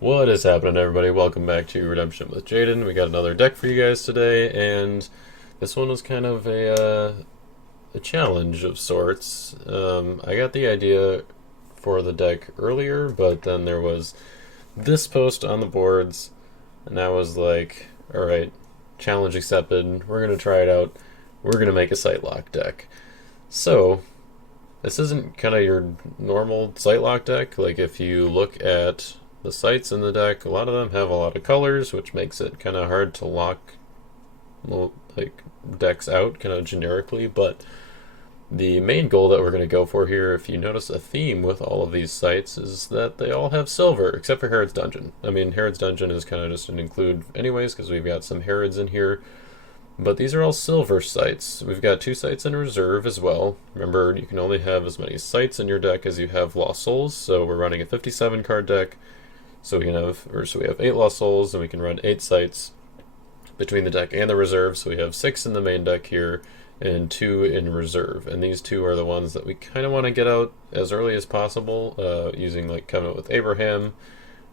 What is happening, everybody? Welcome back to Redemption with Jaden. We got another deck for you guys today, and this one was kind of a challenge of sorts. I got the idea for the deck earlier, but then there was this post on the boards, and I was like, alright, challenge accepted. We're going to try it out. We're going to make a Sight Lock deck. So, this isn't kind of your normal Sight Lock deck. Like, if you look at the sights in the deck, a lot of them have a lot of colors, which makes it kind of hard to lock like decks out kind of generically. But the main goal that we're going to go for here, if you notice a theme with all of these sights, is that they all have silver, except for Herod's Dungeon. I mean, Herod's Dungeon is kind of just an include anyways, because we've got some Herods in here. But these are all silver sights. We've got 2 sights in reserve as well. Remember, you can only have as many sights in your deck as you have Lost Souls, so we're running a 57 card deck. So we have 8 Lost Souls, and we can run 8 sights between the deck and the reserve. So we have 6 in the main deck here, and 2 in reserve. And these 2 are the ones that we kind of want to get out as early as possible, using like Covenant with Abraham,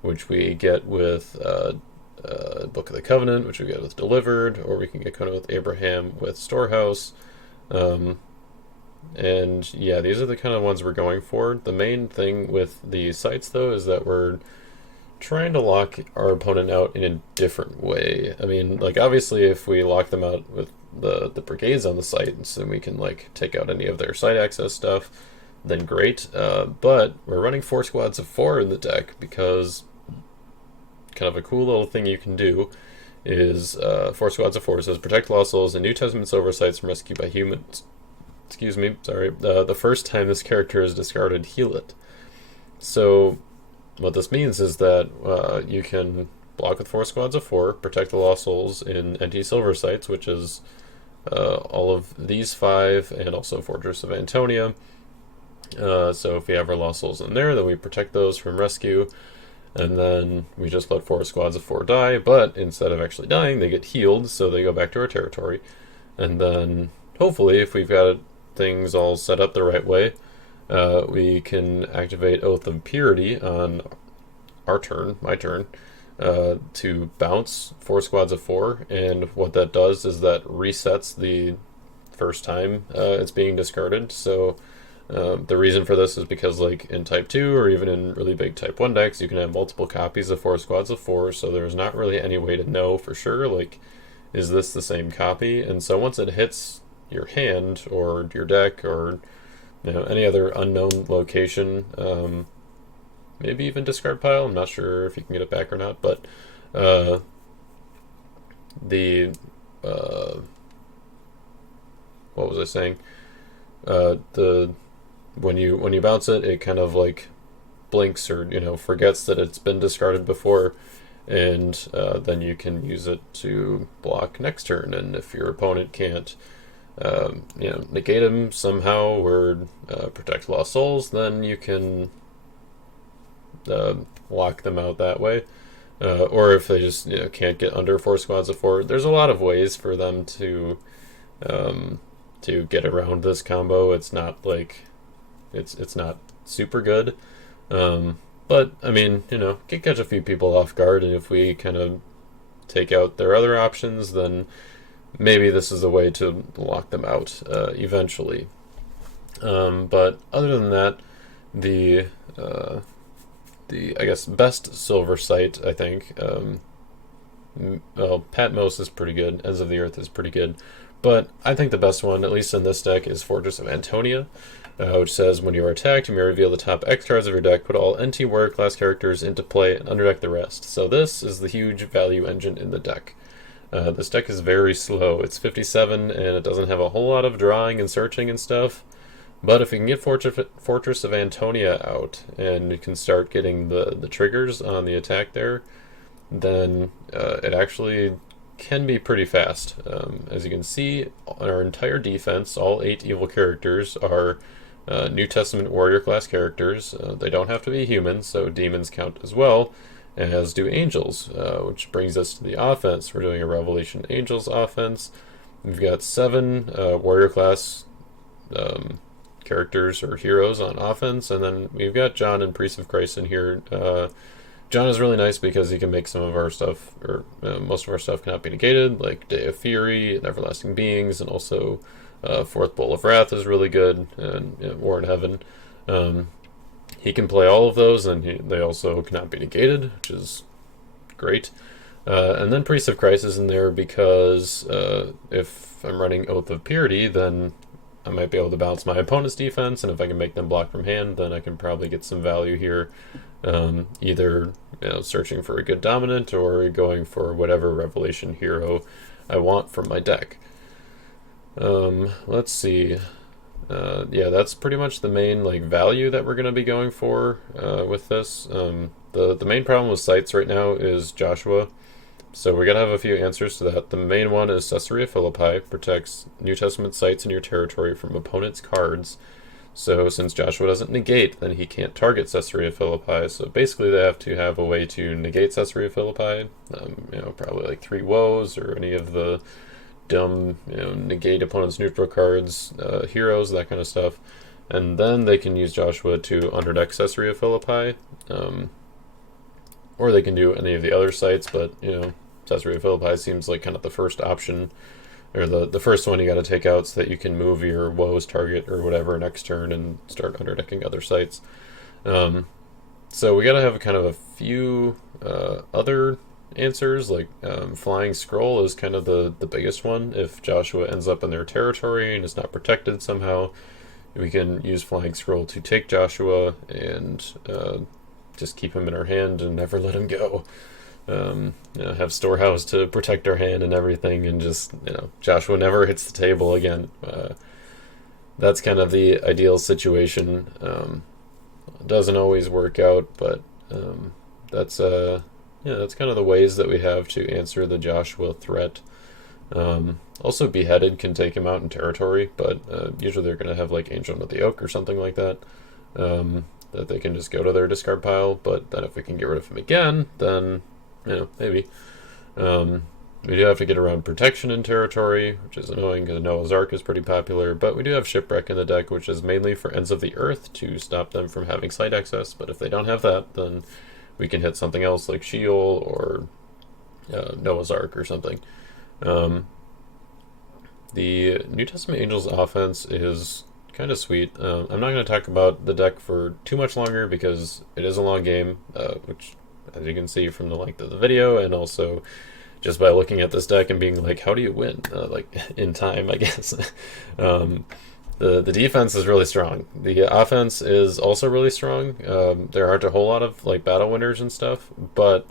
which we get with Book of the Covenant, which we get with Delivered, or we can get Covenant with Abraham with Storehouse. And yeah, these are the kind of ones we're going for. The main thing with the sights, though, is that we're trying to lock our opponent out in a different way. I mean, like, obviously if we lock them out with the brigades on the sights, then we can like take out any of their side access stuff, then great. But we're running 4 squads of 4 in the deck because kind of a cool little thing you can do is 4 squads of 4 says protect Lost Souls and New Testament silver sights from rescue by humans. Excuse me, sorry. The first time this character is discarded, heal it. So what this means is that you can block with 4 squads of 4, protect the Lost Souls in NT Silver sites, which is all of these 5, and also Fortress of Antonia. So if we have our Lost Souls in there, then we protect those from rescue, and then we just let 4 squads of 4 die, but instead of actually dying, they get healed, so they go back to our territory. And then, hopefully, if we've got things all set up the right way, we can activate Oath of Purity on our turn, my turn, to bounce 4 squads of 4, and what that does is that resets the first time it's being discarded. So the reason for this is because, like, in Type 2 or even in really big Type 1 decks, you can have multiple copies of 4 squads of 4, so there's not really any way to know for sure, like, is this the same copy? And so once it hits your hand or your deck or any other unknown location, maybe even discard pile. I'm not sure if you can get it back or not, but the what was I saying? The when you bounce it, it kind of like blinks or forgets that it's been discarded before, and then you can use it to block next turn. And if your opponent can't negate him somehow or protect Lost Souls, then you can lock them out that way. Or if they just can't get under 4 squads of 4, there's a lot of ways for them to get around this combo. It's not like it's not super good, but I mean, can catch a few people off guard, and if we kind of take out their other options, then maybe this is a way to lock them out eventually. But other than that, the I guess best silver sight, I think, well, Patmos is pretty good. Ends of the Earth is pretty good, but I think the best one, at least in this deck, is Fortress of Antonia, which says when you are attacked, you may reveal the top X cards of your deck, put all NT warrior class characters into play, and underdeck the rest. So this is the huge value engine in the deck. This deck is very slow. It's 57, and it doesn't have a whole lot of drawing and searching and stuff. But if you can get Fortress of Antonia out, and you can start getting the triggers on the attack there, then it actually can be pretty fast. As you can see, our entire defense, all 8 evil characters, are New Testament warrior class characters. They don't have to be humans, so demons count as well, as do angels, which brings us to the offense. We're doing a Revelation Angels offense. We've got 7 warrior class characters or heroes on offense, and then we've got John and Priest of Christ in here John is really nice because he can make some of our stuff, or most of our stuff cannot be negated, like Day of Fury and Everlasting Beings, and also Fourth Bowl of Wrath is really good, and War in Heaven. Um, he can play all of those, and they also cannot be negated, which is great. And then Priest of Christ is in there because if I'm running Oath of Purity, then I might be able to balance my opponent's defense, and if I can make them block from hand, then I can probably get some value here. Either searching for a good dominant or going for whatever Revelation hero I want from my deck. Let's see. Yeah, that's pretty much the main value that we're going to be going for with this. The main problem with sites right now is Joshua. So we gotta have a few answers to that. The main one is Caesarea Philippi, protects New Testament sites in your territory from opponents' cards. So since Joshua doesn't negate, then he can't target Caesarea Philippi. So basically they have to have a way to negate Caesarea Philippi. Probably like 3 woes or any of the dumb, negate opponent's neutral cards, heroes, that kind of stuff. And then they can use Joshua to underdeck Caesarea Philippi. Or they can do any of the other sites, but Caesarea Philippi seems like kind of the first option, or the first one you got to take out so that you can move your woes target or whatever next turn and start underdecking other sites. So we got to have kind of a few other answers, like Flying Scroll is kind of the biggest one. If Joshua ends up in their territory and is not protected somehow, we can use Flying Scroll to take Joshua and just keep him in our hand and never let him go. Have Storehouse to protect our hand and everything, and just Joshua never hits the table again. That's kind of the ideal situation. Doesn't always work out, but that's kind of the ways that we have to answer the Joshua threat. Also, Beheaded can take him out in territory, but usually they're going to have like Angel of the Oak or something like that. That they can just go to their discard pile, but then if we can get rid of him again, then maybe. We do have to get around Protection in territory, which is annoying because Noah's Ark is pretty popular, but we do have Shipwreck in the deck, which is mainly for Ends of the Earth to stop them from having site access, but if they don't have that, then we can hit something else like Sheol or Noah's Ark or something. The New Testament Angels offense is kind of sweet. I'm not going to talk about the deck for too much longer because it is a long game, which, as you can see from the length of the video, and also just by looking at this deck and being like, how do you win? In time, I guess. The defense is really strong. The offense is also really strong. There aren't a whole lot of battle winners and stuff, but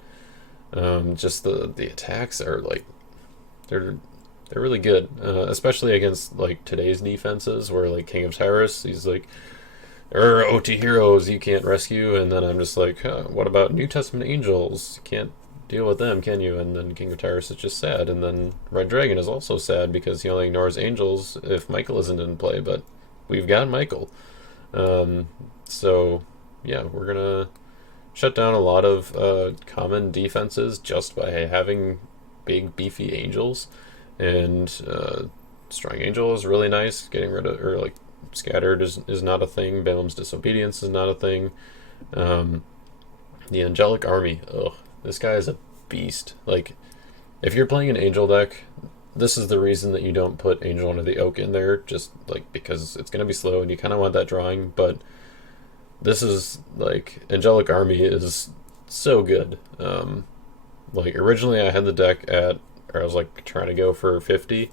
just the attacks are they're really good, especially against today's defenses, where King of Terrorists, he's OT heroes you can't rescue, and then I'm just what about New Testament Angels? You can't deal with them, can you? And then King of Terrorists is just sad, and then Red Dragon is also sad because he only ignores Angels if Michael isn't in play, but we've got Michael. So yeah, we're gonna shut down a lot of common defenses just by having big beefy Angels. And Strong Angel is really nice. Getting rid of, or Scattered is not a thing. Balaam's Disobedience is not a thing. The Angelic Army, this guy is a beast. If you're playing an Angel deck, this is the reason that you don't put Angel Under the Oak in there, just because it's going to be slow and you kind of want that drawing, but this is Angelic Army is so good. Originally I had the deck at, or I was trying to go for 50,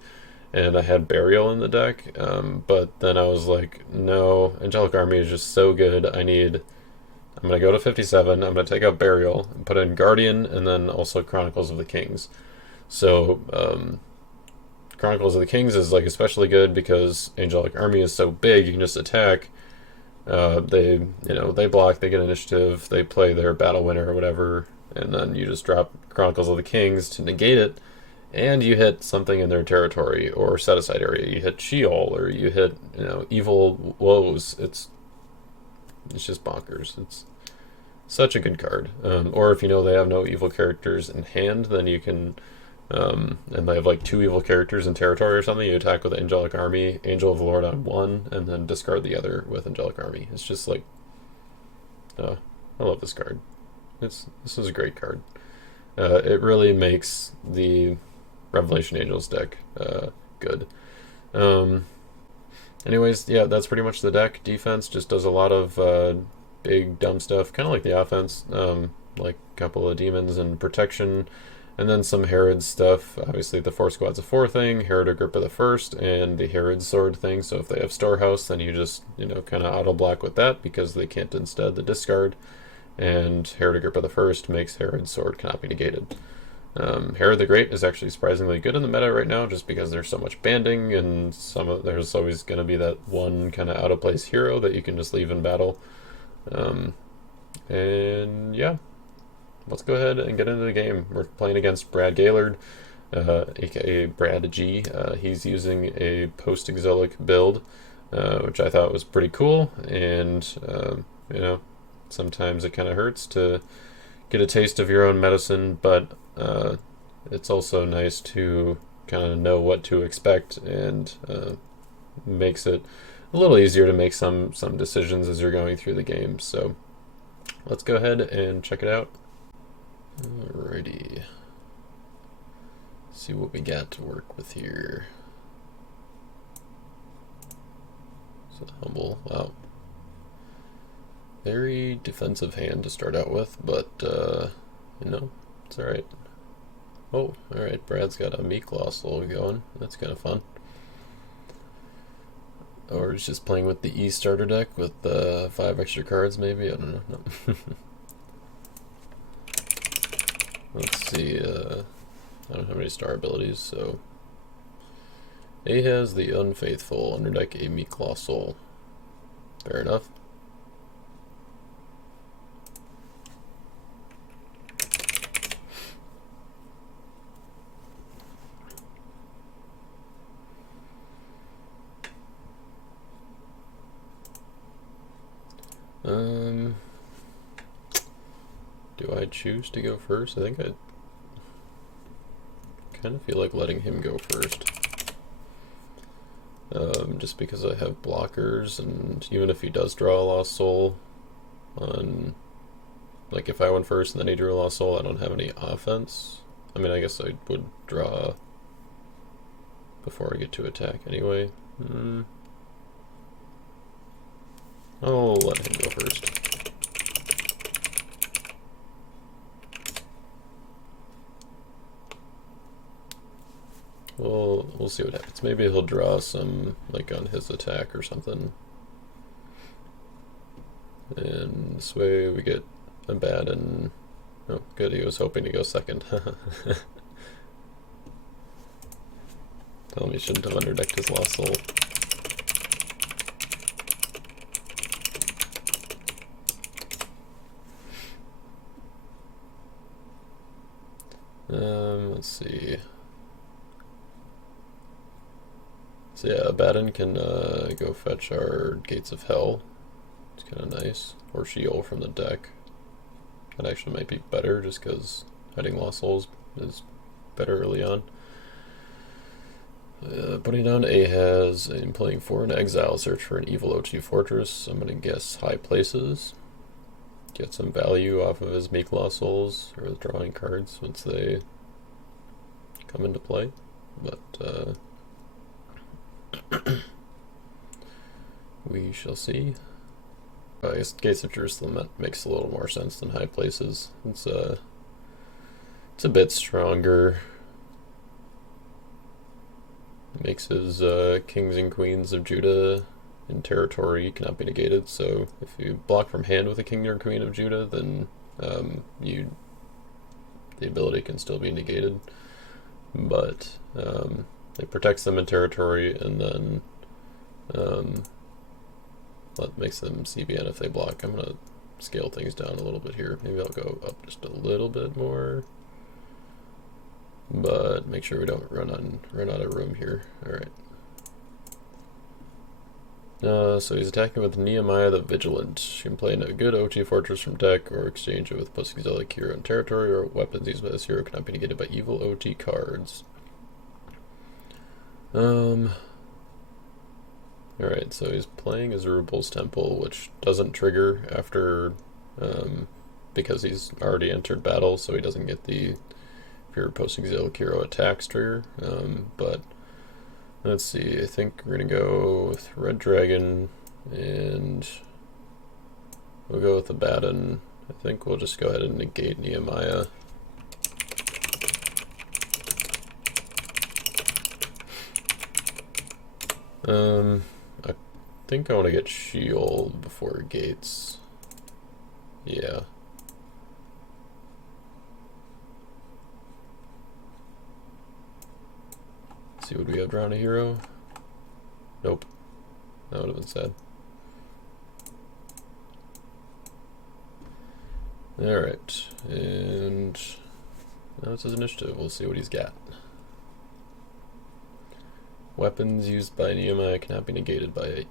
and I had Burial in the deck, but then I was no, Angelic Army is just so good. I'm going to go to 57, I'm going to take out Burial, and put in Guardian, and then also Chronicles of the Kings. So, Chronicles of the Kings is especially good because Angelic Army is so big, you can just attack. They block, they get initiative, they play their battle winner or whatever, and then you just drop Chronicles of the Kings to negate it, and you hit something in their territory or set aside area. You hit Sheol, or you hit evil woes. It's just bonkers. It's such a good card. Or if they have no evil characters in hand, then you can and they have 2 evil characters in territory or something, you attack with Angelic Army, Angel of the Lord on 1, and then discard the other with Angelic Army. It's just I love this card. this is a great card. It really makes the Revelation Angels deck good. Um, Anyways, yeah, that's pretty much the deck. Defense just does a lot of big dumb stuff, kind of like the offense, like a couple of demons and protection, and then some Herod stuff. Obviously, the Four Squad's a 4 thing, Herod Agrippa the First, and the Herod Sword thing. So if they have Storehouse, then you just kind of auto block with that because they can't instead the discard. And Herod Agrippa the First makes Herod's Sword cannot be negated. Herod the Great is actually surprisingly good in the meta right now, just because there's so much banding, and there's always going to be that one kind of out of place hero that you can just leave in battle. And yeah, let's go ahead and get into the game. We're playing against Brad Gaillard, aka Brad G. He's using a post-exilic build, which I thought was pretty cool, and sometimes it kind of hurts to get a taste of your own medicine, but it's also nice to kind of know what to expect, and makes it a little easier to make some decisions as you're going through the game. So let's go ahead and check it out. Alrighty. See what we got to work with here. So humble. Wow. Very defensive hand to start out with, but it's alright. Oh, alright, Brad's got a Meat Colossal going. That's kind of fun. Or he's just playing with the E starter deck with 5 extra cards, maybe? I don't know. No. Let's see, I don't have any star abilities, so... A has the Unfaithful, underdeck a Meat Colossal. Fair enough. Do I choose to go first? I think I kind of feel like letting him go first. Just because I have blockers, and even if he does draw a Lost Soul on, like if I went first and then he drew a Lost Soul, I don't have any offense. I mean, I guess I would draw before I get to attack anyway. I'll let him go first. We'll see what happens. Maybe he'll draw some, like on his attack or something. And this way we get a bad and... Oh, good, he was hoping to go second. Tell him he shouldn't have underdecked his Lost Soul. Let's see. So yeah, Abaddon can go fetch our Gates of Hell. It's kind of nice. Or Sheol from the deck. That actually might be better, just because hiding Lost Souls is better early on. Putting down Ahaz and playing 4 in exile, search for an evil OT fortress. I'm going to guess High Places. Get some value off of his Meek Lost Souls, or drawing cards once they come into play. But we shall see. I guess Gates of Jerusalem, that makes a little more sense than High Places. It's a bit stronger. It makes his Kings and Queens of Judah in territory cannot be negated, so if you block from hand with a King or Queen of Judah, then the ability can still be negated. But it protects them in territory, and then that makes them CBN if they block. I'm going to scale things down a little bit here. Maybe I'll go up just a little bit more. But make sure we don't run out of room here. Alright. So he's attacking with Nehemiah the Vigilant. You can play in a good OT fortress from deck, or exchange it with post-exilic hero in territory, or weapons used by this hero cannot be negated by evil OT cards. Alright, so he's playing Azurbal's Temple, which doesn't trigger after because he's already entered battle, so he doesn't get the pure post-exilic hero attacks trigger. But let's see, I think we're gonna go with Red Dragon, and we'll go with the Baton. I think we'll just go ahead and negate Nehemiah. I think I want to get Sheol before Gates. Yeah. Let's see, would we have drawn a hero? Nope. That would have been sad. Alright, and now it's his initiative. We'll see what he's got. Weapons used by Nehemiah cannot be negated by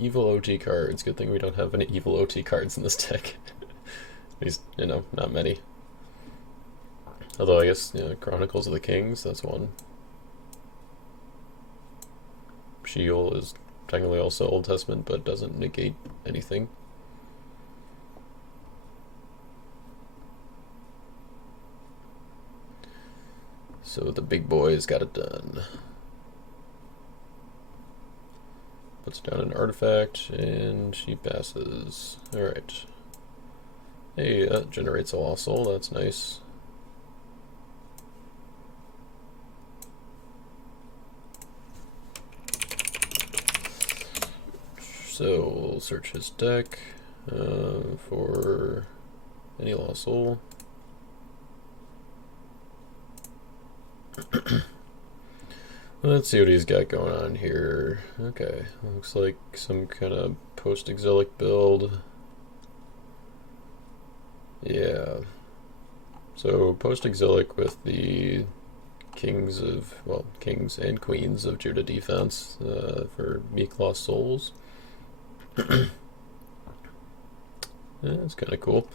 evil OT cards. Good thing we don't have any evil OT cards in this deck. At least, you know, not many. Although I guess, you know, Chronicles of the Kings, that's one. Sheol is technically also Old Testament, but doesn't negate anything. So the big boy's got it done. Puts down an artifact, and she passes. Alright. Hey, that generates a lost soul, that's nice. So we'll search his deck for any lost soul. Let's see what he's got going on here. Okay, looks like some kind of post-exilic build. Yeah. So post-exilic with the kings and queens of Judah defense for meek lost souls. That's kind of cool.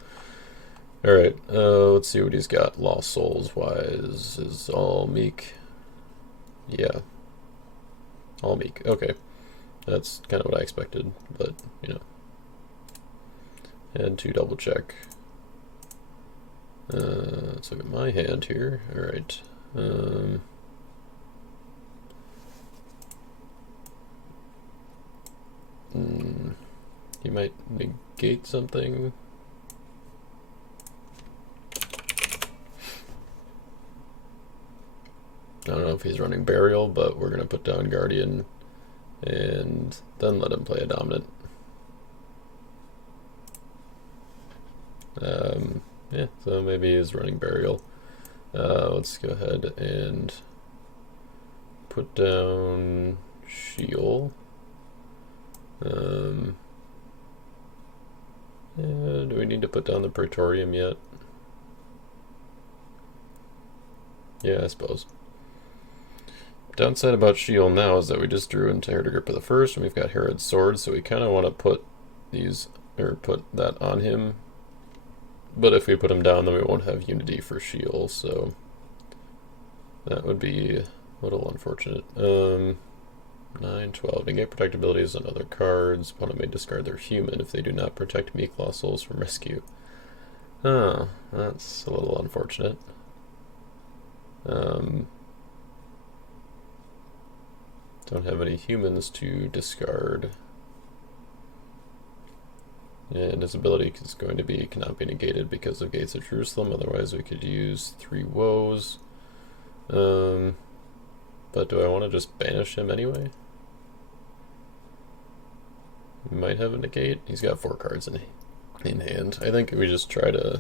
Alright, let's see what he's got lost souls wise. Is all meek. Yeah. All meek. Okay. That's kind of what I expected, but, you know. And to double check. Let's look at my hand here. Alright. He might negate something. I don't know if he's running Burial, but we're going to put down Guardian and then let him play a dominant. Yeah, so maybe he's running Burial. Let's go ahead and put down Sheol. Yeah, do we need to put down the Praetorium yet? Yeah, I suppose. Downside about Sheol now is that we just drew into Herdigrippa the First, and we've got Herod's Sword, so we kind of want to put these, or put that on him. But if we put him down, then we won't have Unity for Sheol, so that would be a little unfortunate. 9, 12. Negate protectabilities on other cards. Opponent may discard their human if they do not protect meek lost souls from rescue. Oh, that's a little unfortunate. Don't have any humans to discard. And his ability is going to be cannot be negated because of Gates of Jerusalem. Otherwise, we could use 3 woes. But do I want to just banish him anyway? We might have a negate. He's got 4 cards in hand. I think we just try to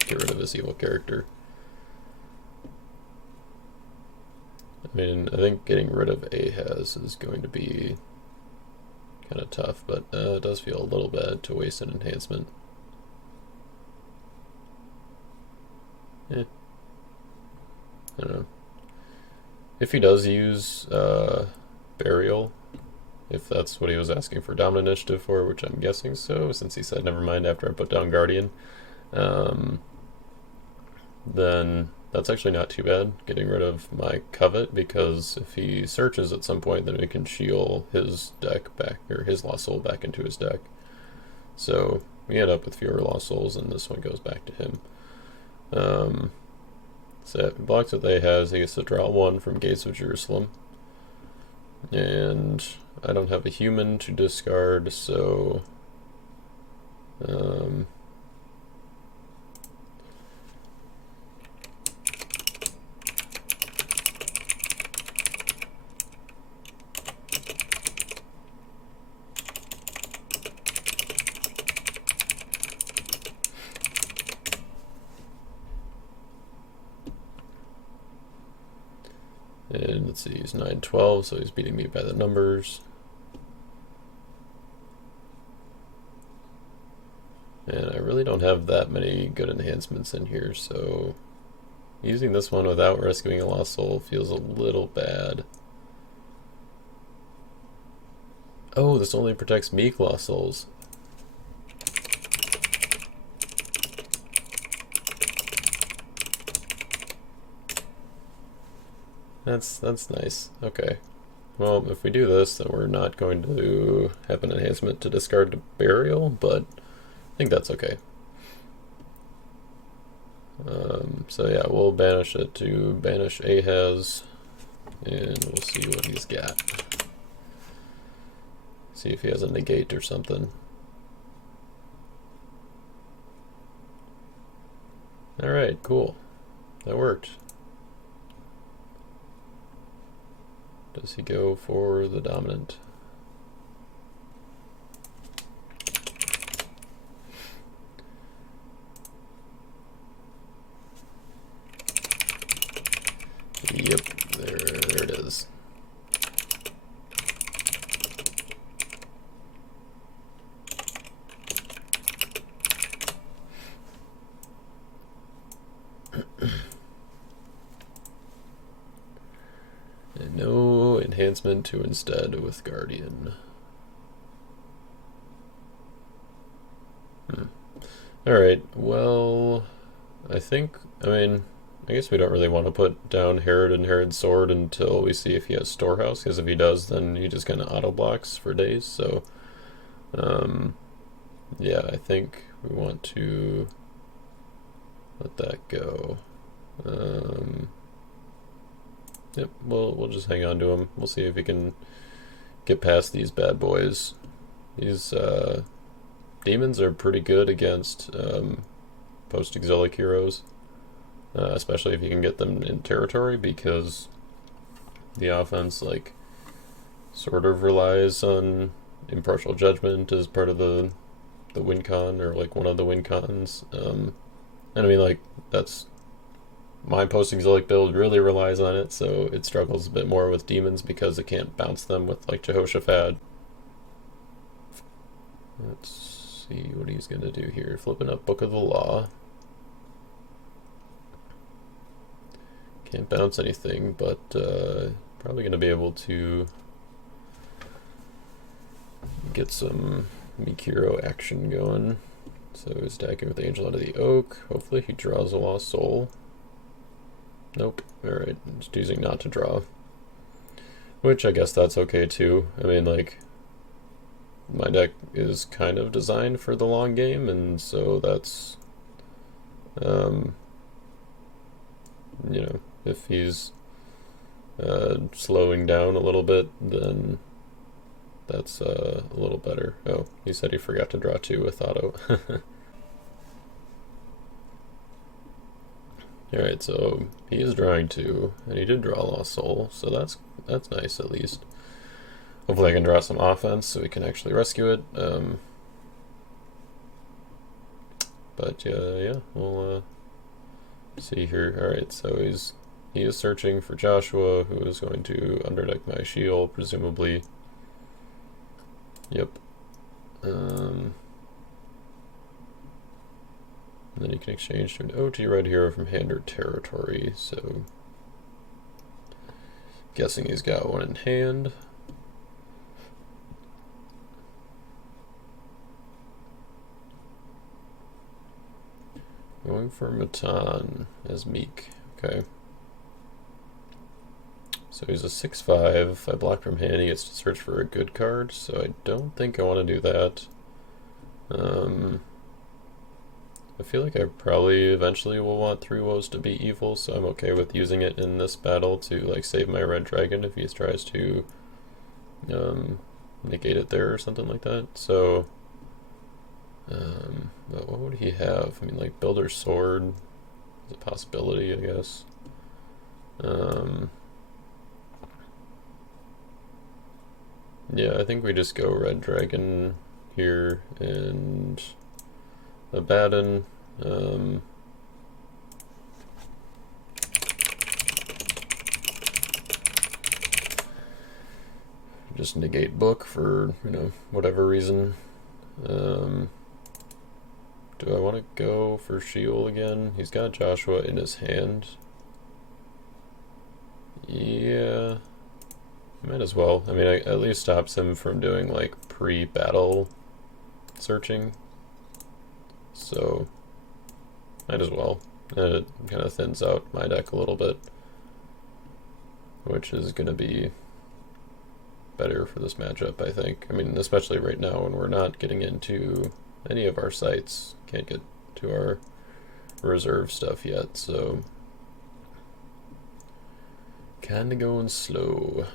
get rid of this evil character. I mean, I think getting rid of Ahaz is going to be kind of tough, but it does feel a little bad to waste an enhancement. I don't know. If he does use Burial, if that's what he was asking for Dominant Initiative for, which I'm guessing so, since he said never mind after I put down Guardian, then that's actually not too bad, getting rid of my Covet, because if he searches at some point, then we can Sheol his deck back, or his Lost Soul back into his deck. So we end up with fewer lost souls, and this one goes back to him. So if he blocks what they has, he gets to draw 1 from Gates of Jerusalem. And I don't have a human to discard, so and let's see, he's 9-12, so he's beating me by the numbers. And I really don't have that many good enhancements in here, so using this one without rescuing a lost soul feels a little bad. Oh, this only protects meek lost souls. That's nice. Okay. Well, if we do this, then we're not going to have an enhancement to discard to burial, but I think that's okay. So yeah, we'll banish it to banish Ahaz, and we'll see what he's got. See if he has a negate or something. Alright, cool. That worked. Does he go for the dominant? Yep, there it is. And no enhancement to instead with Guardian. Alright, well, I guess we don't really want to put down Herod and Herod's sword until we see if he has Storehouse, because if he does, then he just kind of auto-blocks for days, so yeah, I think we want to let that go. Yep, we'll just hang on to him. We'll see if we can get past these bad boys. These demons are pretty good against post-exilic heroes, especially if you can get them in territory, because the offense sort of relies on impartial judgment as part of the win con, or one of the win cons. And I mean, that's my post-exilic build really relies on it, so it struggles a bit more with demons because it can't bounce them with Jehoshaphat. Let's see what he's gonna do here. Flipping up Book of the Law. Can't bounce anything, but probably gonna be able to get some Mikiro action going. So he's attacking with the Angel Under the Oak. Hopefully he draws a lost soul. Nope. Alright, just choosing not to draw. Which I guess that's okay too. I mean, my deck is kind of designed for the long game, and so that's, if he's slowing down a little bit, then that's a little better. Oh, he said he forgot to draw 2 with auto. Alright, so he is drawing 2, and he did draw Lost Soul, so that's nice at least. Hopefully I can draw some offense so we can actually rescue it. But yeah, we'll see here. Alright, so he is searching for Joshua, who is going to underdeck my shield, presumably. Yep. And then you can exchange to an OT Red Hero from hand or territory, so guessing he's got one in hand. Going for Matan as Meek. Okay. So he's a 6/5. If I block from hand, he gets to search for a good card, so I don't think I want to do that. I feel like I probably eventually will want 3 woes to be evil, so I'm okay with using it in this battle to like save my red dragon if he tries to negate it there or something like that. So, but what would he have? I mean, like Builder's Sword is a possibility, I guess. Yeah, I think we just go red dragon here and Abaddon. Just negate book for, whatever reason. Do I want to go for Sheol again? He's got Joshua in his hand. Yeah, might as well. I mean, at least stops him from doing like pre-battle searching. So, might as well. And it kind of thins out my deck a little bit, which is going to be better for this matchup, I think. I mean, especially right now when we're not getting into any of our sites. Can't get to our reserve stuff yet, so kinda going slow.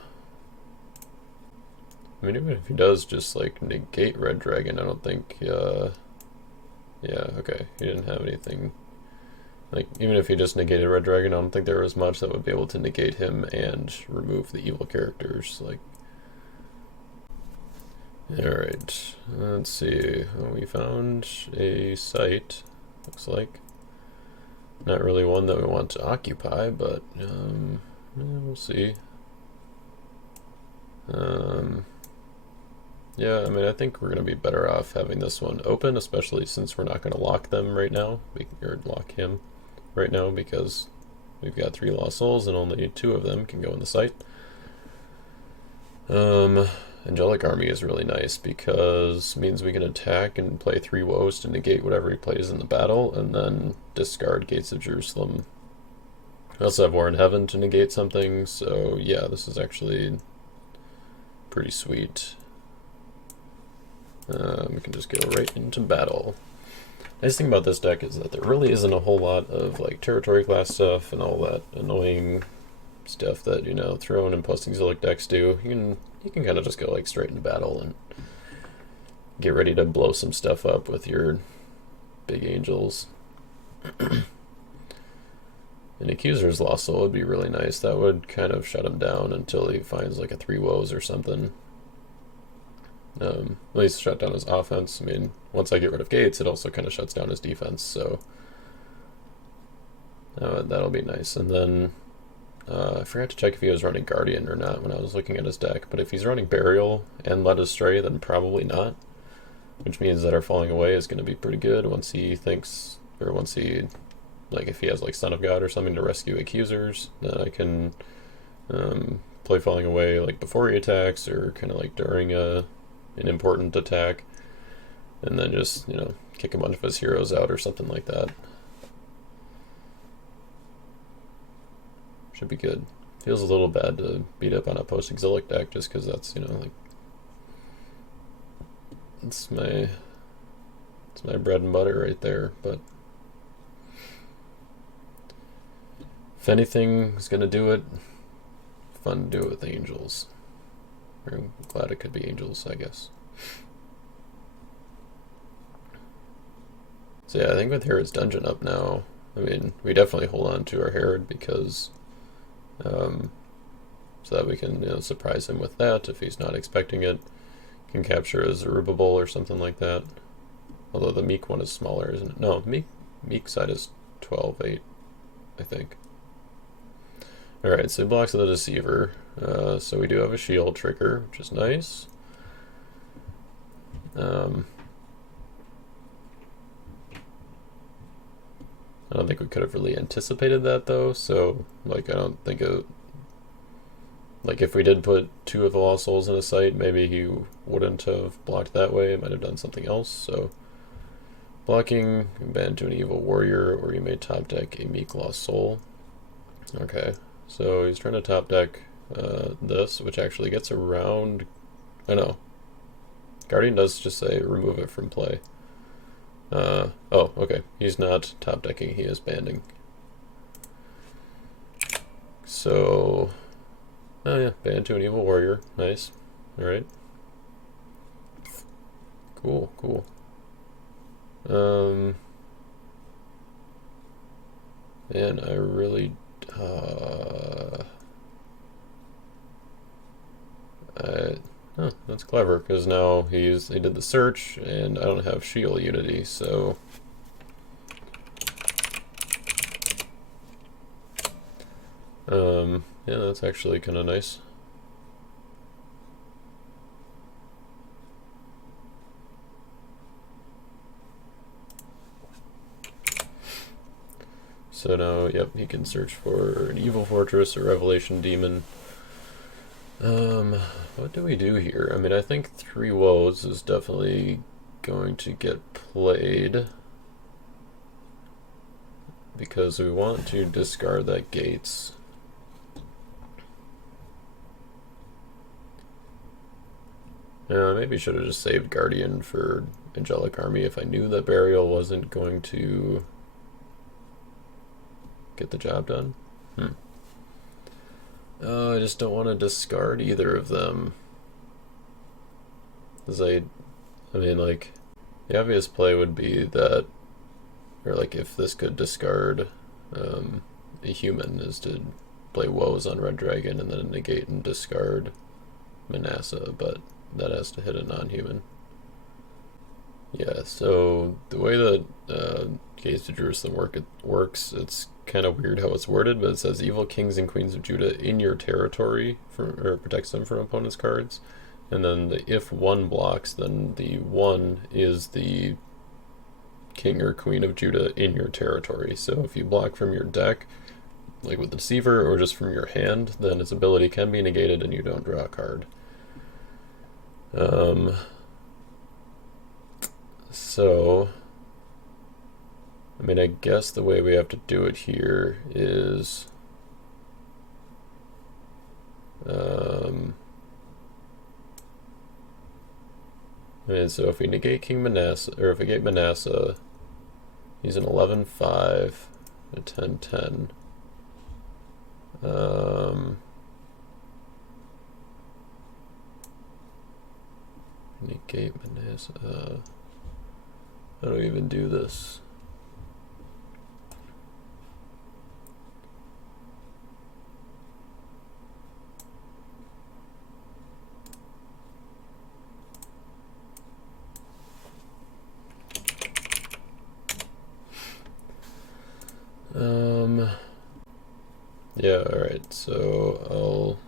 I mean, even if he does just like negate red dragon, I don't think yeah, okay, he didn't have anything. Like, even if he just negated red dragon, I don't think there was much that would be able to negate him and remove the evil characters. Like, alright, let's see. Well, we found a site, looks like. Not really one that we want to occupy, but we'll see. Yeah, I mean, I think we're going to be better off having this one open, especially since we're not going to lock them right now, or lock him right now, because we've got 3 lost souls and only 2 of them can go in the site. Angelic Army is really nice because it means we can attack and play 3 woes to negate whatever he plays in the battle, and then discard Gates of Jerusalem. I also have War in Heaven to negate something, so yeah, this is actually pretty sweet. We can just go right into battle. Nice thing about this deck is that there really isn't a whole lot of like territory class stuff and all that annoying stuff that, Throne and post-exilic decks do. You can kind of just go like straight into battle and get ready to blow some stuff up with your big angels. An Accuser's Lost Soul would be really nice. That would kind of shut him down until he finds like a 3 woes or something. At least shut down his offense. I mean, once I get rid of Gates, it also kind of shuts down his defense, so that'll be nice. And then I forgot to check if he was running Guardian or not when I was looking at his deck, but if he's running Burial and Led Astray, then probably not, which means that our Falling Away is going to be pretty good once he thinks, or once he, like if he has like Son of God or something to rescue Accusers, then I can play Falling Away like before he attacks or kind of like during an important attack, and then just, kick a bunch of his heroes out or something like that. Should be good. Feels a little bad to beat up on a post-exilic deck just because that's, like, it's my bread and butter right there, but if anything is gonna do it, fun to do it with angels. I'm glad it could be angels, I guess. So yeah, I think with Herod's Dungeon up now, I mean, we definitely hold on to our Herod because so that we can, surprise him with that if he's not expecting it. Can capture a Zerubbabel or something like that. Although the Meek one is smaller, isn't it? No, Meek side is 12-8, I think. Alright, so he blocks the Deceiver. So we do have a shield trigger, which is nice. I don't think we could have really anticipated that though, so like I don't think it, like if we did put 2 of the Lost Souls in a site, maybe he wouldn't have blocked that way, it might have done something else. So blocking, ban to an Evil Warrior, or you may top deck a Meek Lost Soul. Okay, so he's trying to top deck this, which actually gets around, I know, Guardian does just say remove it from play. Oh, okay. He's not top decking, he is banding. So, oh yeah, band to an evil warrior. Nice. Alright. Cool, cool. Man, I really, oh, that's clever, because now he did the search, and I don't have shield unity, so yeah, that's actually kind of nice. So now, yep, he can search for an evil fortress, a revelation demon. What do we do here? I mean, I think 3 woes is definitely going to get played because we want to discard that gates. Maybe should have just saved Guardian for Angelic Army if I knew that Burial wasn't going to get the job done. Oh, I just don't want to discard either of them. Because I mean, like, the obvious play would be that, or like if this could discard a human, is to play woes on Red Dragon and then negate and discard Manasseh, but that has to hit a non-human. Yeah, so the way that Gates to Jerusalem works, it's kind of weird how it's worded, but it says evil kings and queens of Judah in your territory, or protects them from opponent's cards. And then if 1 blocks, then the 1 is the king or queen of Judah in your territory. So if you block from your deck, like with the Deceiver, or just from your hand, then its ability can be negated and you don't draw a card. So, I mean, I guess the way we have to do it here is, I mean, so if we negate King Manasseh, or if we negate Manasseh, he's an 11-5, a 10-10. Negate Manasseh. How do we even do this? Yeah, alright, so I'll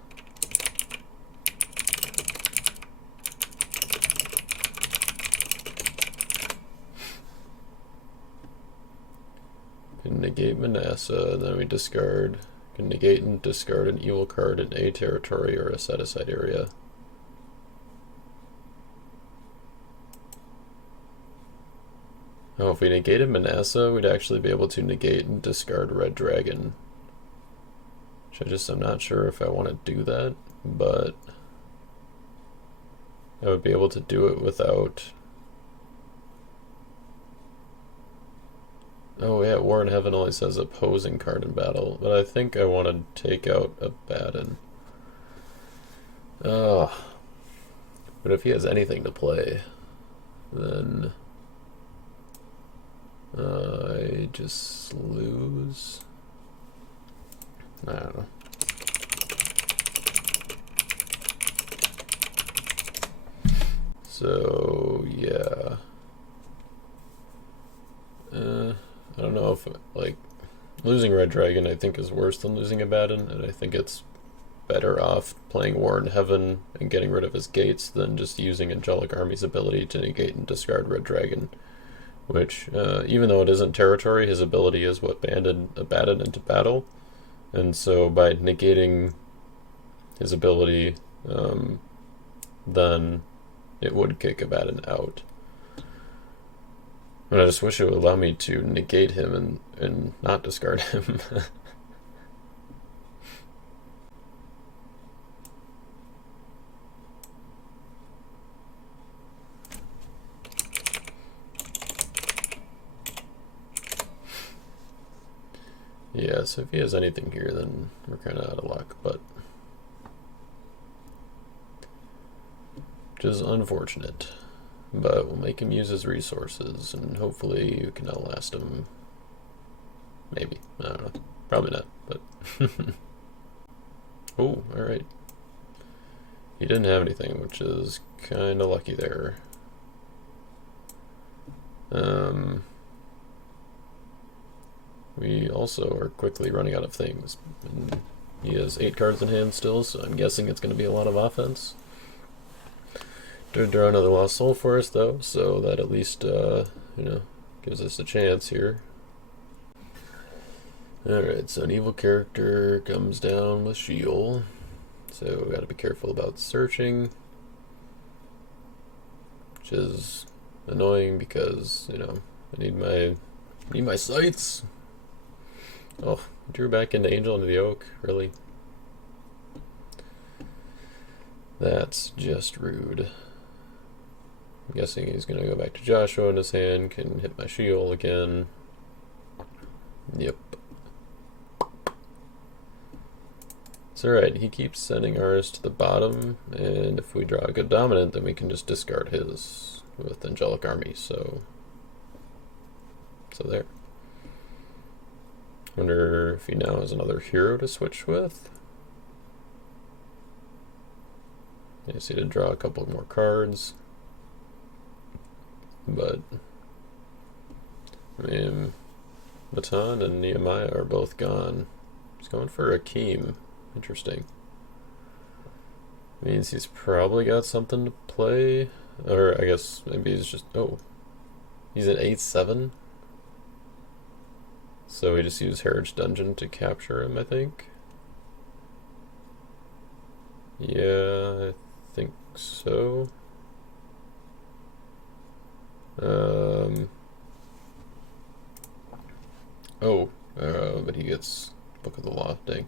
negate Manasseh, and then we discard, can negate and discard an evil card in a territory or a set-aside area. Oh, if we negated Manasseh, we'd actually be able to negate and discard Red Dragon. Which I'm not sure if I want to do that, but I would be able to do it without... Oh yeah, War in Heaven only says opposing card in battle, but I think I want to take out Abaddon. Oh. But if he has anything to play, then I just lose. I don't know. So yeah, I don't know if like losing Red Dragon I think is worse than losing Abaddon, and I think it's better off playing War in Heaven and getting rid of his gates than just using Angelic Army's ability to negate and discard Red Dragon, which even though it isn't territory, his ability is what banded Abaddon into battle. And so by negating his ability, then it would kick Abaddon out. And I just wish it would allow me to negate him and not discard him. Yeah, so if he has anything here, then we're kind of out of luck, but which is unfortunate. But we'll make him use his resources, and hopefully you can outlast him. Maybe. I don't know. Probably not, but... Oh, alright. He didn't have anything, which is kind of lucky there. We also are quickly running out of things. And he has 8 cards in hand still, so I'm guessing it's going to be a lot of offense. Did draw another Lost Soul for us, though, so that at least, gives us a chance here. Alright, so an evil character comes down with shield, so we gotta be careful about searching, which is annoying because, I need my sights. Oh, drew back into Angel into the Oak, really? That's just rude. I'm guessing he's gonna go back to Joshua in his hand, can hit my shield again. Yep. It's alright, he keeps sending ours to the bottom, and if we draw a good dominant, then we can just discard his with Angelic Army, so there. Wonder if he now has another hero to switch with. Yes, he did draw a couple more cards. But, I mean, Matan and Nehemiah are both gone. He's going for Akeem. Interesting. Means he's probably got something to play. Or I guess maybe he's just... Oh. He's at 8-7? So we just use Heritage Dungeon to capture him, I think. Yeah, I think so. But he gets Book of the Law. Dang.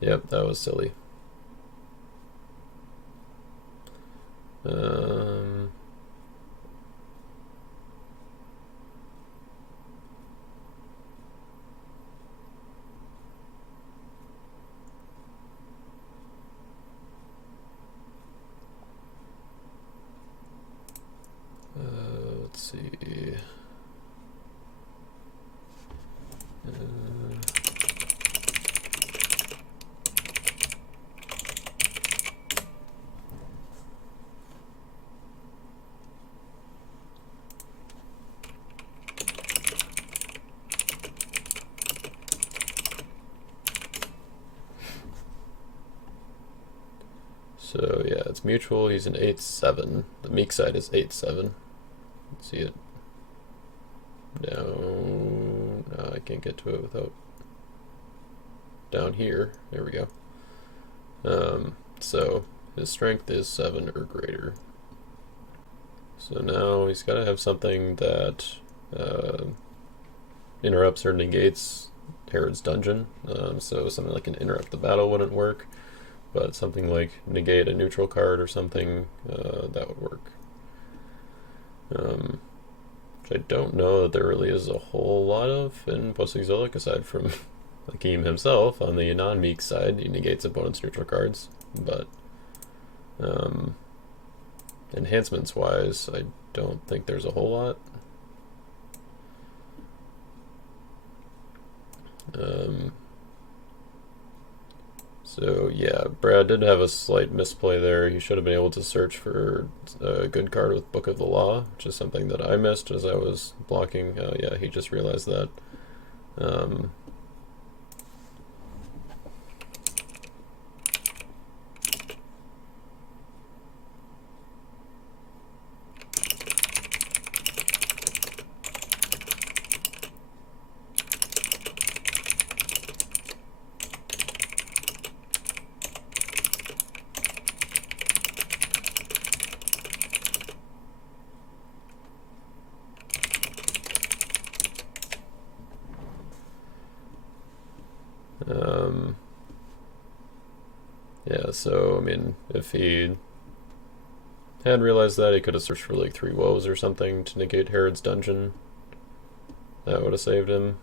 Yep, that was silly. Let's see. So yeah, it's mutual. He's an 8-7. The Meek side is 8-7. See it down. No, I can't get to it without down here. There we go. So his strength is 7 or greater. So now he's got to have something that interrupts or negates Herod's Dungeon. So something like an interrupt the battle wouldn't work, but something like negate a neutral card or something, that would work. Which I don't know that there really is a whole lot of in Post-Exilic, aside from Hakim himself. On the non-Meek side, he negates opponent's neutral cards, but enhancements-wise, I don't think there's a whole lot. So yeah, Brad did have a slight misplay there. He should have been able to search for a good card with Book of the Law, which is something that I missed as I was blocking. Yeah, he just realized that. Yeah, so, I mean, if he Hadn't realized that. He could have searched for like 3 woes or something to negate Herod's dungeon. That would have saved him.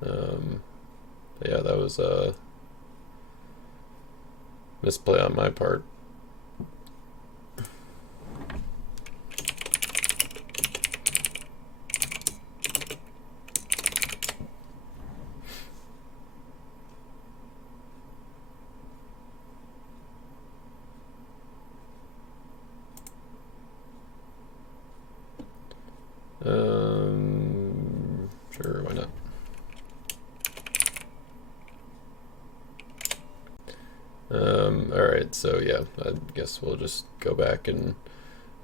But yeah, that was a misplay on my part. Sure, why not? Alright, so yeah, I guess we'll just go back and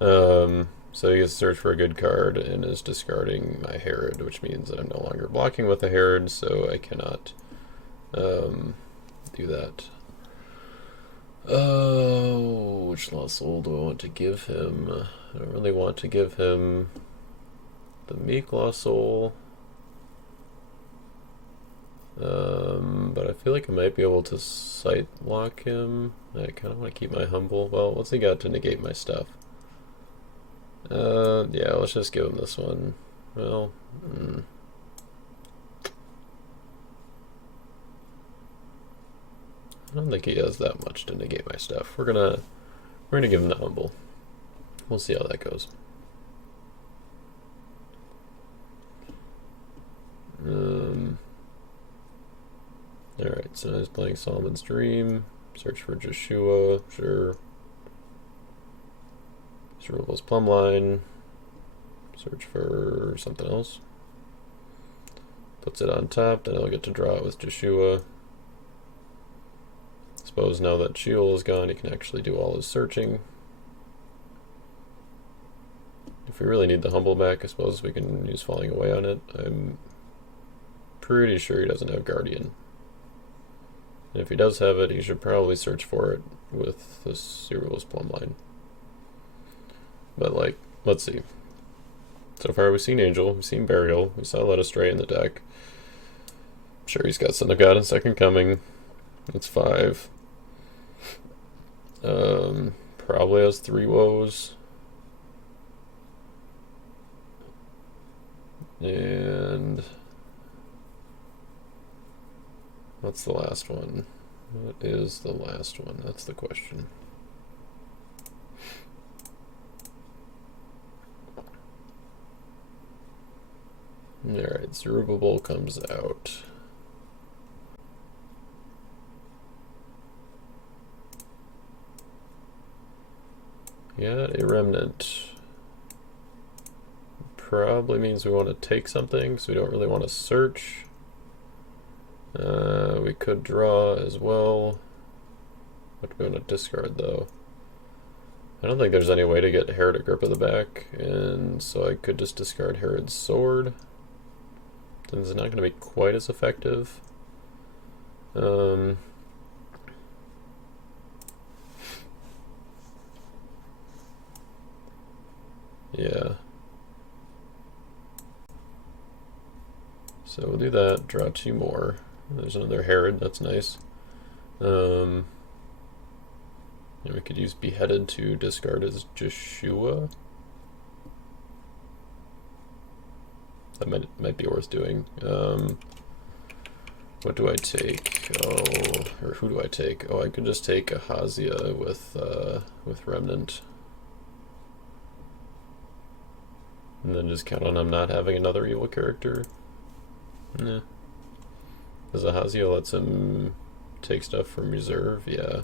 so he gets to search for a good card and is discarding my Herod, which means that I'm no longer blocking with a Herod, so I cannot do that. Oh, which Lost Soul do I want to give him? I don't really want to give him the Meek Lost Soul. But I feel like I might be able to sight lock him. I kind of want to keep my humble. Well, what's he got to negate my stuff? Yeah, let's just give him this one. Well, I don't think he has that much to negate my stuff. We're gonna give him the humble. We'll see how that goes. Alright, so I was playing Solomon's Dream. Search for Joshua, sure. Cerebral's Plumbline. Search for something else. Puts it on top, then I'll get to draw it with Joshua. Suppose now that Sheol is gone, he can actually do all his searching. If we really need the humble back, I suppose we can use Falling Away on it. I'm pretty sure he doesn't have Guardian. And if he does have it, he should probably search for it with the Cerebral's Plumbline. But like, let's see. So far we've seen Angel, we've seen Burial, we saw Let Astray in the deck. I'm sure he's got Son of God and Second Coming. It's 5. Probably has 3 woes. And what's the last one? What is the last one? That's the question. Alright, Zerubbabel comes out. Yeah, a remnant. Probably means we want to take something, so we don't really want to search. We could draw as well. What do we want to discard though? I don't think there's any way to get Herod a grip of the back, and so I could just discard Herod's sword. Then it's not going to be quite as effective. Yeah. So we'll do that, draw 2 more. There's another Herod, that's nice. And we could use Beheaded to discard as Joshua. That might be worth doing. What do I take? Oh, or who do I take? Oh, I could just take Ahaziah with Remnant. And then just count on him not having another evil character. Nah. Because Ahaziah lets him take stuff from reserve, yeah.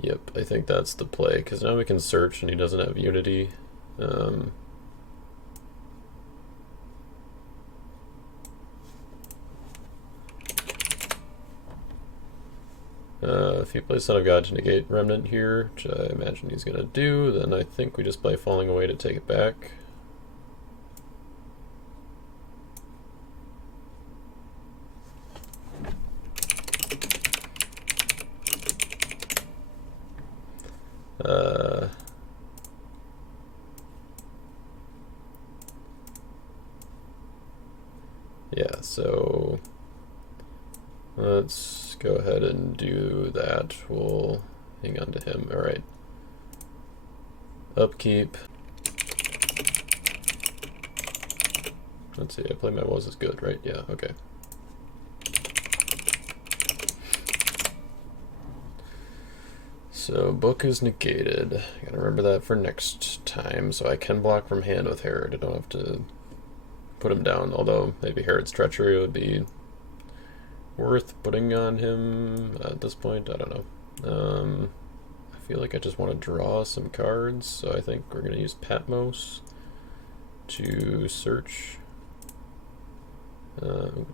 Yep, I think that's the play, because now we can search and he doesn't have Unity. If he plays Son of God to negate Remnant here, which I imagine he's going to do, then I think we just play Falling Away to take it back. so let's go ahead and do that. We'll hang on to him. Alright. Upkeep. Let's see, I play my was is good, right? Yeah, okay. So, book is negated. Gotta remember that for next time, so I can block from hand with Herod. I don't have to put him down, although maybe Herod's Treachery would be worth putting on him at this point. I don't know. I feel like I just want to draw some cards, so I think we're going to use Patmos to search.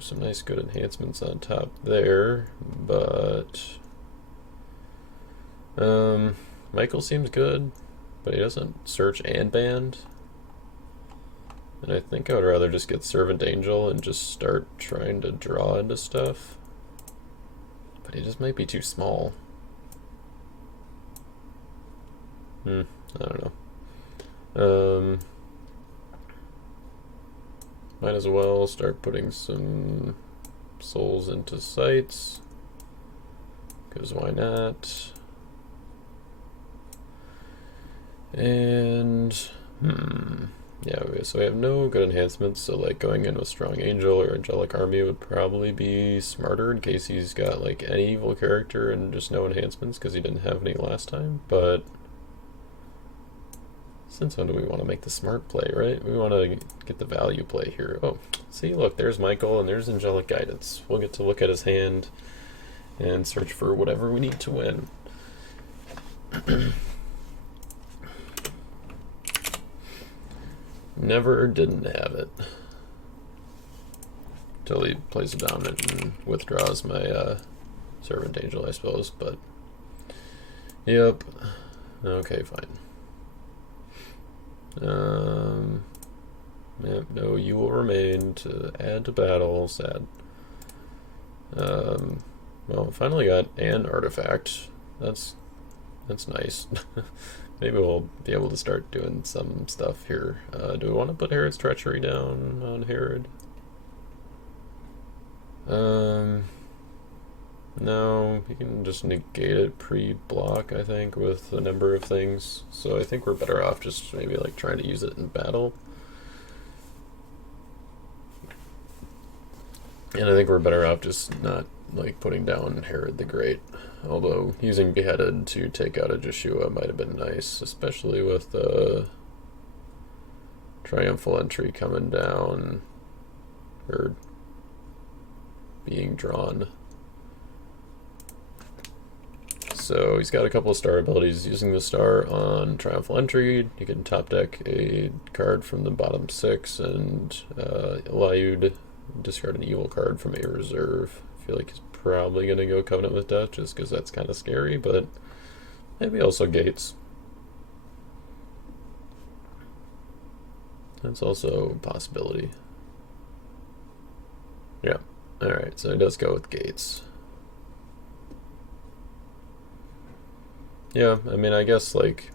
Some nice good enhancements on top there, but Michael seems good, but he doesn't search and band. And I think I would rather just get Servant Angel and just start trying to draw into stuff. But he just might be too small. I don't know. Might as well start putting some souls into sites, because why not? And yeah, so we have no good enhancements, so like going in with Strong Angel or Angelic Army would probably be smarter in case he's got like any evil character and just no enhancements because he didn't have any last time. But since when do we want to make the smart play, right? We want to get the value play here. Oh, see, look, there's Michael and there's Angelic Guidance. We'll get to look at his hand and search for whatever we need to win. Never didn't have it. Till he plays a dominant and withdraws my Servant Angel, I suppose, but yep. Okay, fine. Yep, no, you will remain to add to battle, sad. Well, finally got an artifact. That's nice. Maybe we'll be able to start doing some stuff here. Do we want to put Herod's Treachery down on Herod? No, we can just negate it pre-block, I think, with a number of things. So I think we're better off just maybe like trying to use it in battle. And I think we're better off just not like putting down Herod the Great. Although using Beheaded to take out a Joshua might have been nice, especially with the Triumphal Entry coming down, or being drawn. So he's got a couple of star abilities. Using the star on Triumphal Entry, you can top deck a card from the bottom 6 and allow you to discard an evil card from a reserve. I feel like he's probably going to go Covenant with Death just because that's kind of scary, but maybe also Gates. That's also a possibility. Yeah, alright, so he does go with Gates. Yeah, I mean, I guess, like,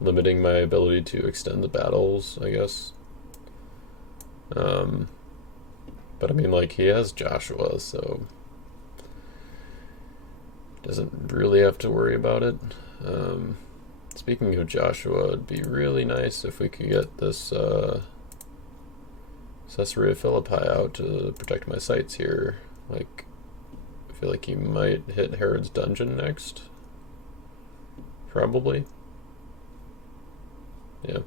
limiting my ability to extend the battles, I guess. But I mean, like, he has Joshua, so doesn't really have to worry about it. Speaking of Joshua, it'd be really nice if we could get this Caesarea Philippi out to protect my sites here. Like, I feel like he might hit Herod's Dungeon next. Probably. Yeah.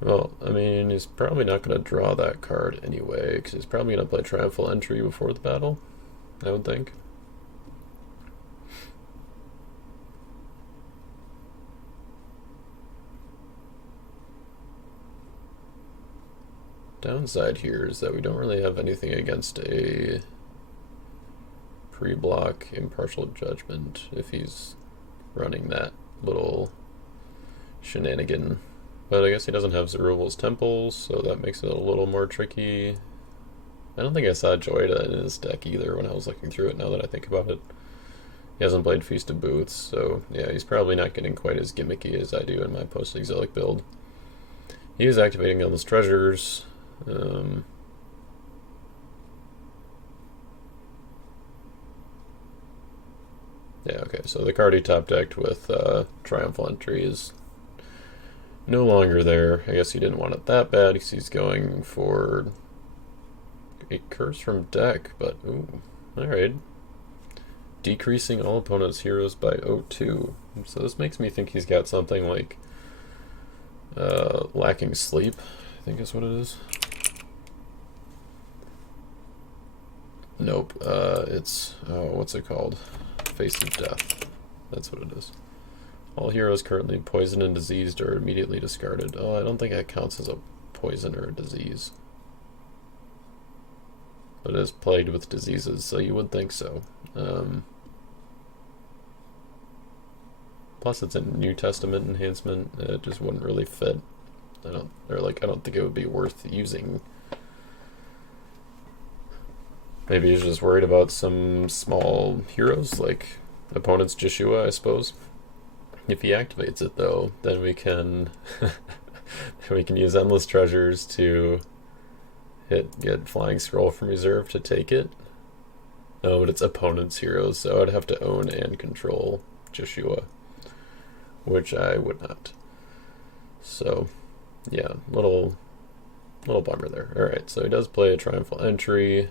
Well, I mean, he's probably not going to draw that card anyway, because he's probably going to play Triumphal Entry before the battle, I would think. Downside here is that we don't really have anything against a pre-block Impartial Judgment if he's running that little shenanigan. But I guess he doesn't have Zerubbabel's Temples, so that makes it a little more tricky. I don't think I saw Joyda in his deck either when I was looking through it, now that I think about it. He hasn't played Feast of Booths, so yeah, he's probably not getting quite as gimmicky as I do in my post-exilic build. He is activating Endless Treasures. Yeah, okay, so the card he top decked with Triumphal Entry is no longer there. I guess he didn't want it that bad because he's going for a curse from deck, but ooh, alright. Decreasing all opponents' heroes by 0.2. So this makes me think he's got something like lacking sleep, I think is what it is. Nope, it's, what's it called? Face of Death. That's what it is. All heroes currently poisoned and diseased are immediately discarded. Oh, I don't think that counts as a poison or a disease. But it is plagued with diseases, so you would think so. Plus, it's a New Testament enhancement. It just wouldn't really fit. I don't think it would be worth using. Maybe he's just worried about some small heroes, like opponent's Joshua, I suppose. If he activates it, though, then we can use Endless Treasures to get Flying Scroll from reserve to take it. No, but it's opponent's heroes, so I'd have to own and control Joshua, which I would not. So, yeah, little bummer there. Alright, so he does play a Triumphal Entry.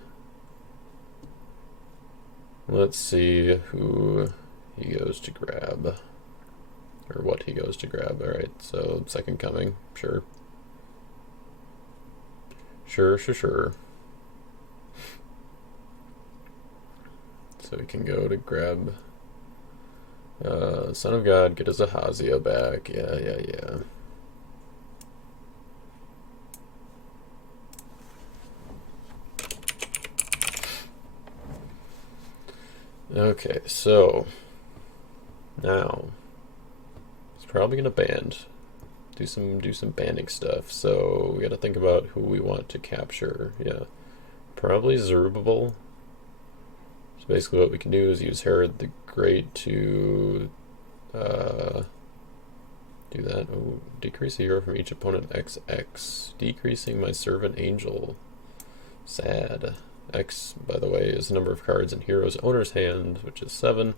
Let's see who he goes to grab. Or what he goes to grab. Alright, so Second Coming, sure. Sure. So we can go to grab Son of God, get his Ahazio back. Yeah. Okay, so now he's probably gonna band. Do some banding stuff. So we gotta think about who we want to capture. Yeah. Probably Zerubbabel. So basically what we can do is use Herod the Great to do that. Oh, decrease a hero from each opponent XX. Decreasing my servant angel. Sad. X, by the way, is the number of cards in hero's owner's hand, which is 7.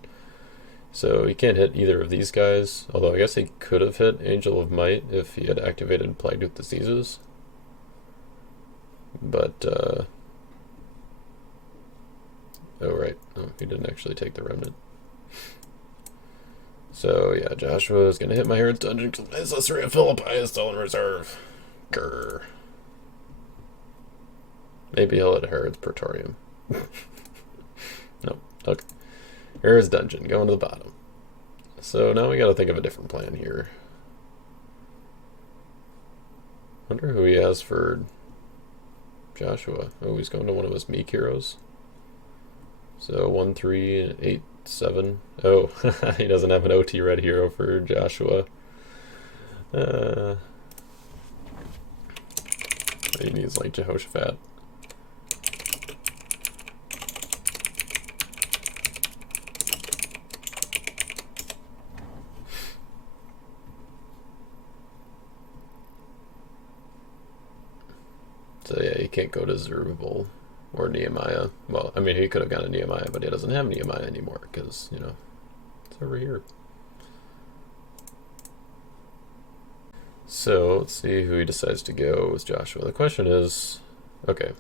So he can't hit either of these guys, although I guess he could have hit Angel of Might if he had activated Plagued with Diseases. But, oh right, no, he didn't actually take the Remnant. So yeah, Joshua is going to hit my Herod's Dungeon because my Sorcery of Philippi is still in reserve. Grr. Maybe he'll hit Herod's Praetorium. Nope, okay. Herod's Dungeon, going to the bottom. So now we gotta think of a different plan here. Wonder who he has for Joshua. Oh, he's going to one of his Meek heroes. So 1, 3, 8, 7. Oh, he doesn't have an OT red hero for Joshua. He needs like Jehoshaphat. So yeah, he can't go to Zerubbabel or Nehemiah. Well, I mean, he could have gone to Nehemiah, but he doesn't have Nehemiah anymore because, you know, it's over here. So let's see who he decides to go with Joshua. The question is, okay.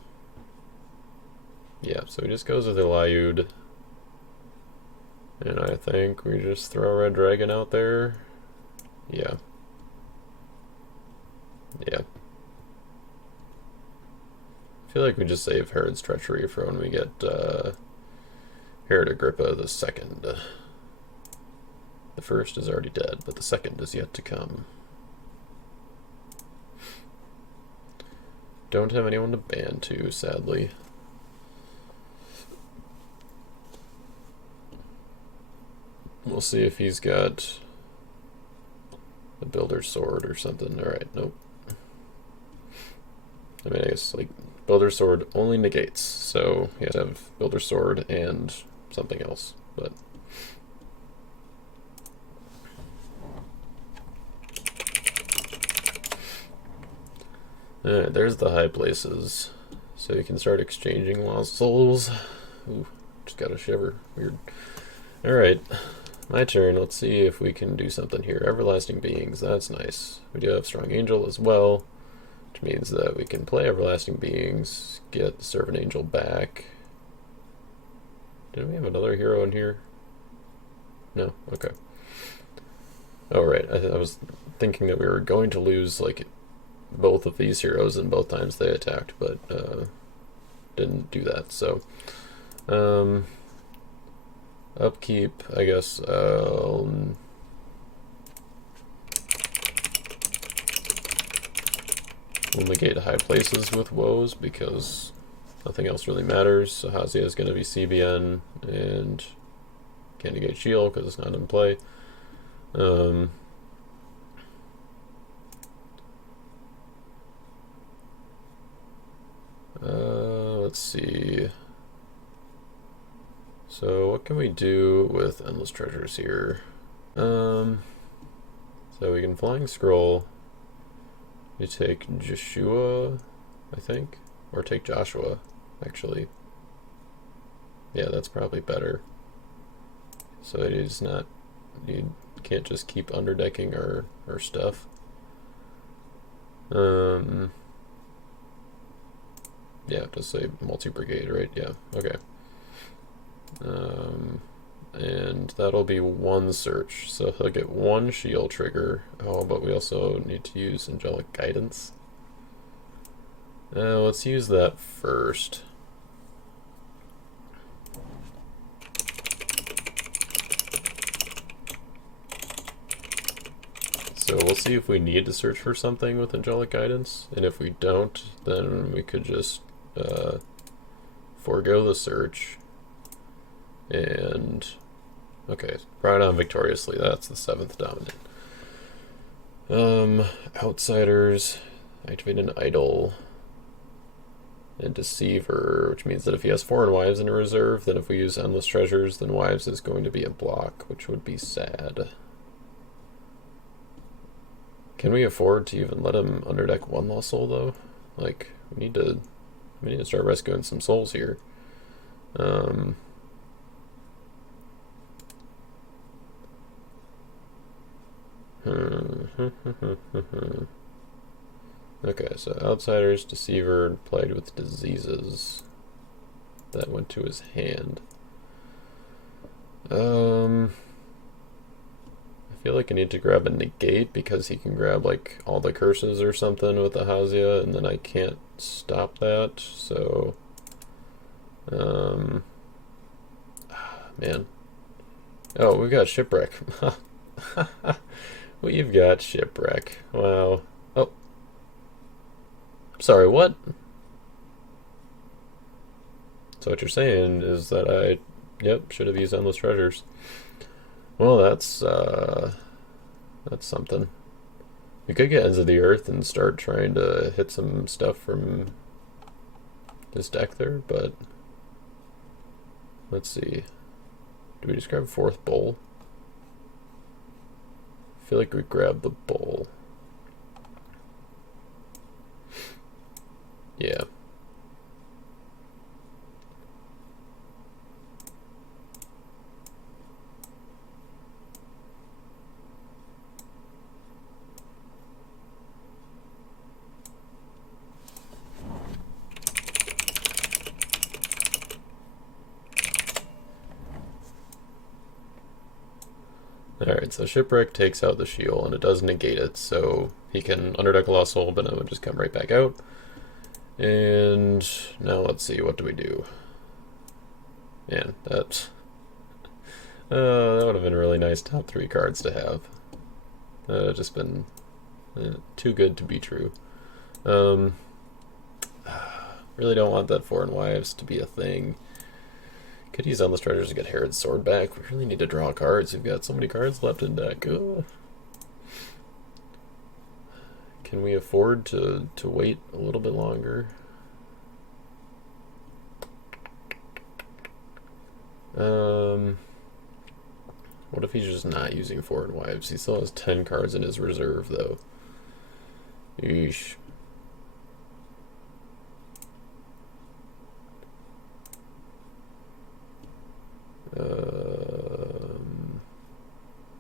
Yeah, so he just goes with Eliud. And I think we just throw Red Dragon out there. Yeah. Yeah. I feel like we just save Herod's Treachery for when we get Herod Agrippa the second. The first is already dead, but the second is yet to come. Don't have anyone to ban to, sadly. We'll see if he's got a Builder's Sword or something. Alright, nope. I mean, I guess, like, Builder's Sword only negates, so you have to have Builder's Sword and something else. But alright, there's the high places. So you can start exchanging lost souls. Ooh, just got a shiver. Weird. Alright, my turn. Let's see if we can do something here. Everlasting Beings, that's nice. We do have Strong Angel as well, which means that we can play Everlasting Beings, get the Servant Angel back. Did we have another hero in here? No? Okay. Oh, right. I was thinking that we were going to lose, like, both of these heroes and both times they attacked, but didn't do that, so upkeep, I guess. We'll negate high places with woes because nothing else really matters. So Hazia is going to be CBN and can't negate shield because it's not in play. Let's see. So what can we do with Endless Treasures here? So we can Flying Scroll. You take Joshua, I think, or take Joshua, actually. Yeah, that's probably better. So he's not, you can't just keep underdecking our stuff. Yeah, just say multi-brigade, right? Yeah, okay. And that'll be one search, so he'll get one shield trigger. Oh, but we also need to use Angelic Guidance. Let's use that first. So we'll see if we need to search for something with Angelic Guidance, and if we don't, then we could just forego the search. And okay, ride on victoriously. That's the 7th dominant. Outsiders, activate an idol, and Deceiver, which means that if he has foreign wives in reserve, then if we use Endless Treasures, then wives is going to be a block, which would be sad. Can we afford to even let him underdeck one lost soul though? Like, we need to start rescuing some souls here. Okay, so Outsiders, Deceiver, Plagued with Diseases. That went to his hand. I feel like I need to grab a negate because he can grab like all the curses or something with the Hazia, and then I can't stop that, so man. Oh, we've got Shipwreck. We've got Shipwreck. Wow. Oh. Sorry, what? So what you're saying is that I, yep, should have used Endless Treasures. Well, that's something. We could get Ends of the Earth and start trying to hit some stuff from this deck there, but let's see. Do we just grab 4th Bowl? I feel like we grab the Bowl. Yeah. Alright, so Shipwreck takes out the shield, and it does negate it, so he can underdeck a lost soul, but it would just come right back out. And now let's see, what do we do? Man, that would have been a really nice top 3 cards to have. Just been too good to be true. Really don't want that Foreign Wives to be a thing. Could use Endless Treasures to get Herod's Sword back. We really need to draw cards. We've got so many cards left in deck. Ugh. Can we afford to wait a little bit longer? Um, what if he's just not using foreign wives? He still has 10 cards in his reserve, though. Yeesh.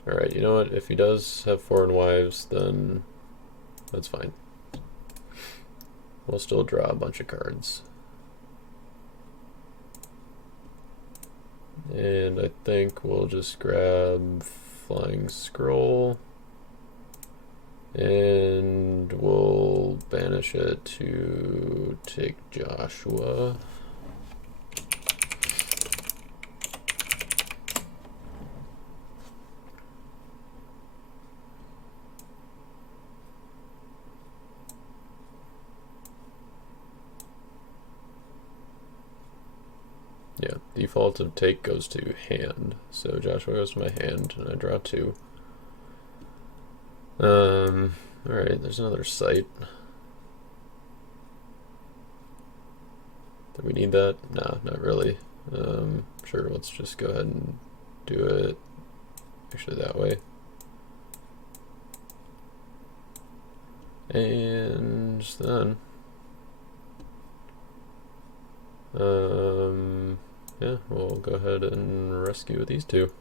Alright, you know what? If he does have foreign wives, then that's fine. We'll still draw a bunch of cards. And I think we'll just grab Flying Scroll. And we'll banish it to take Joshua. Yeah, default of take goes to hand. So Joshua goes to my hand, and I draw 2. Alright, there's another site. Do we need that? Nah, not really. Sure, let's just go ahead and do it actually that way. And then yeah, we'll go ahead and rescue these 2.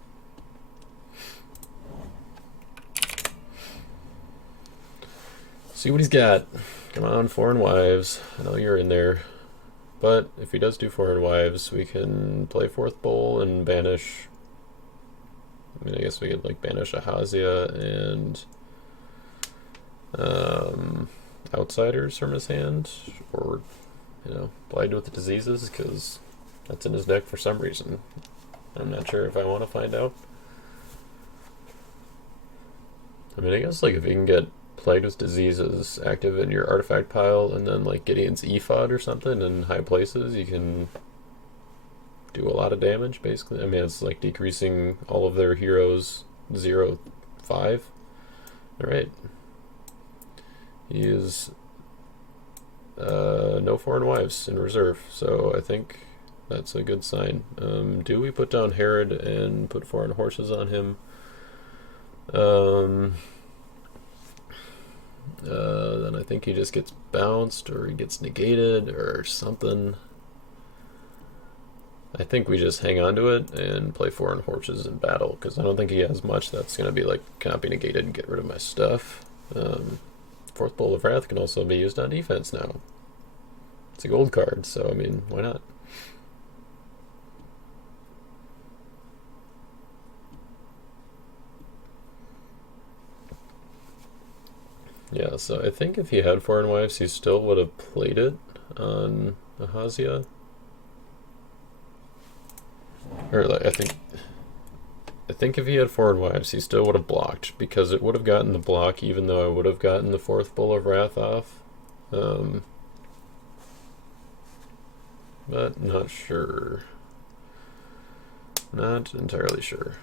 See what he's got. Come on, foreign wives. I know you're in there. But if he does do foreign wives, we can play 4th bowl and banish. I mean, I guess we could like banish Ahazia and Outsiders from his hand, or Blighted with the Diseases, because that's in his deck for some reason. I'm not sure if I want to find out. I mean, I guess like if you can get Plagued with Diseases active in your artifact pile, and then like Gideon's Ephod or something in high places, you can do a lot of damage, basically. I mean, it's like decreasing all of their heroes 0-5. Alright. He is no foreign wives in reserve, so I think that's a good sign. Do we put down Herod and put foreign horses on him? Then I think he just gets bounced, or he gets negated, or something. I think we just hang on to it and play foreign horses in battle, because I don't think he has much that's going to be like, cannot be negated and get rid of my stuff. 4th Bowl of Wrath can also be used on defense now. It's a gold card, so I mean, why not? Yeah, so I think if he had foreign wives, he still would have played it on Ahazia. Or like, I think if he had foreign wives, he still would have blocked, because it would have gotten the block even though I would have gotten the 4th Bowl of Wrath off. But not sure. Not entirely sure.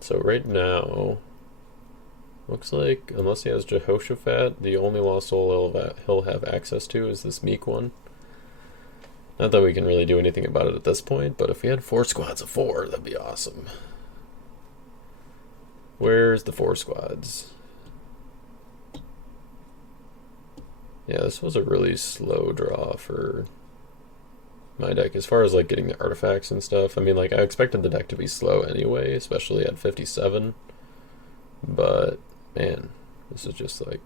So right now, looks like, unless he has Jehoshaphat, the only Lost Soul he'll have access to is this Meek one. Not that we can really do anything about it at this point, but if we had 4 squads of 4, that'd be awesome. Where's the 4 squads? Yeah, this was a really slow draw for my deck, as far as like getting the artifacts and stuff. I mean, like, I expected the deck to be slow anyway, especially at 57. But, man, this is just like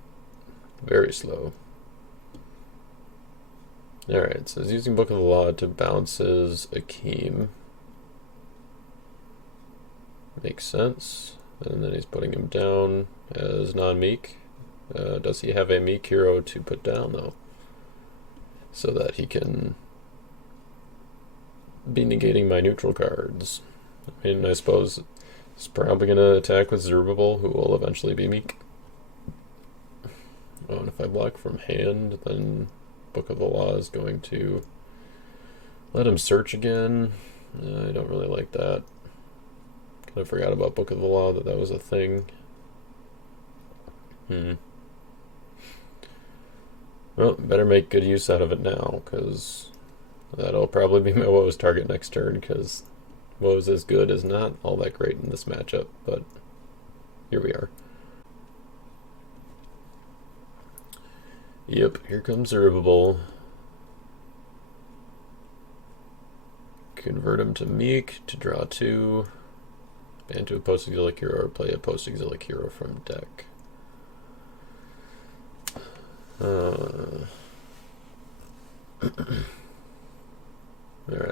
very slow. Alright, so he's using Book of the Law to bounce his Akeem. Makes sense. And then he's putting him down as non-meek. Does he have a meek hero to put down, though? So that he can be negating my neutral cards. I mean, I suppose he's probably going to attack with Zerubbabel, who will eventually be meek. Oh, and if I block from hand, then Book of the Law is going to let him search again. I don't really like that. Kind of forgot about Book of the Law, that was a thing. Hmm. Well, better make good use out of it now, because that'll probably be my Woe's target next turn, because Woe's as good is not all that great in this matchup, but here we are. Yep, here comes Zerubbabel. Convert him to Meek to draw 2. Ban to a post-exilic hero or play a post-exilic hero from deck. Alright,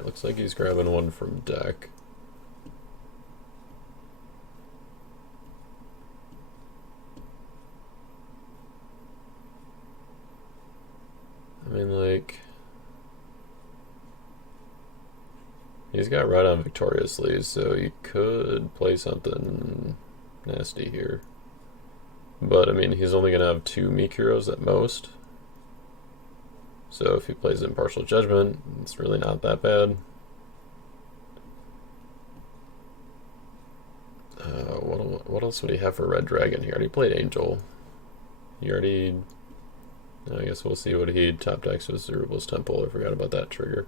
looks like he's grabbing one from deck. I mean, like, he's got right on victoriously, so you could play something nasty here. But, I mean, he's only going to have 2 Meek heroes at most. So if he plays Impartial Judgment, it's really not that bad. What else would he have for Red Dragon? He already played Angel. He already... I guess we'll see what he top decks with Zerubbabel's Temple. I forgot about that trigger.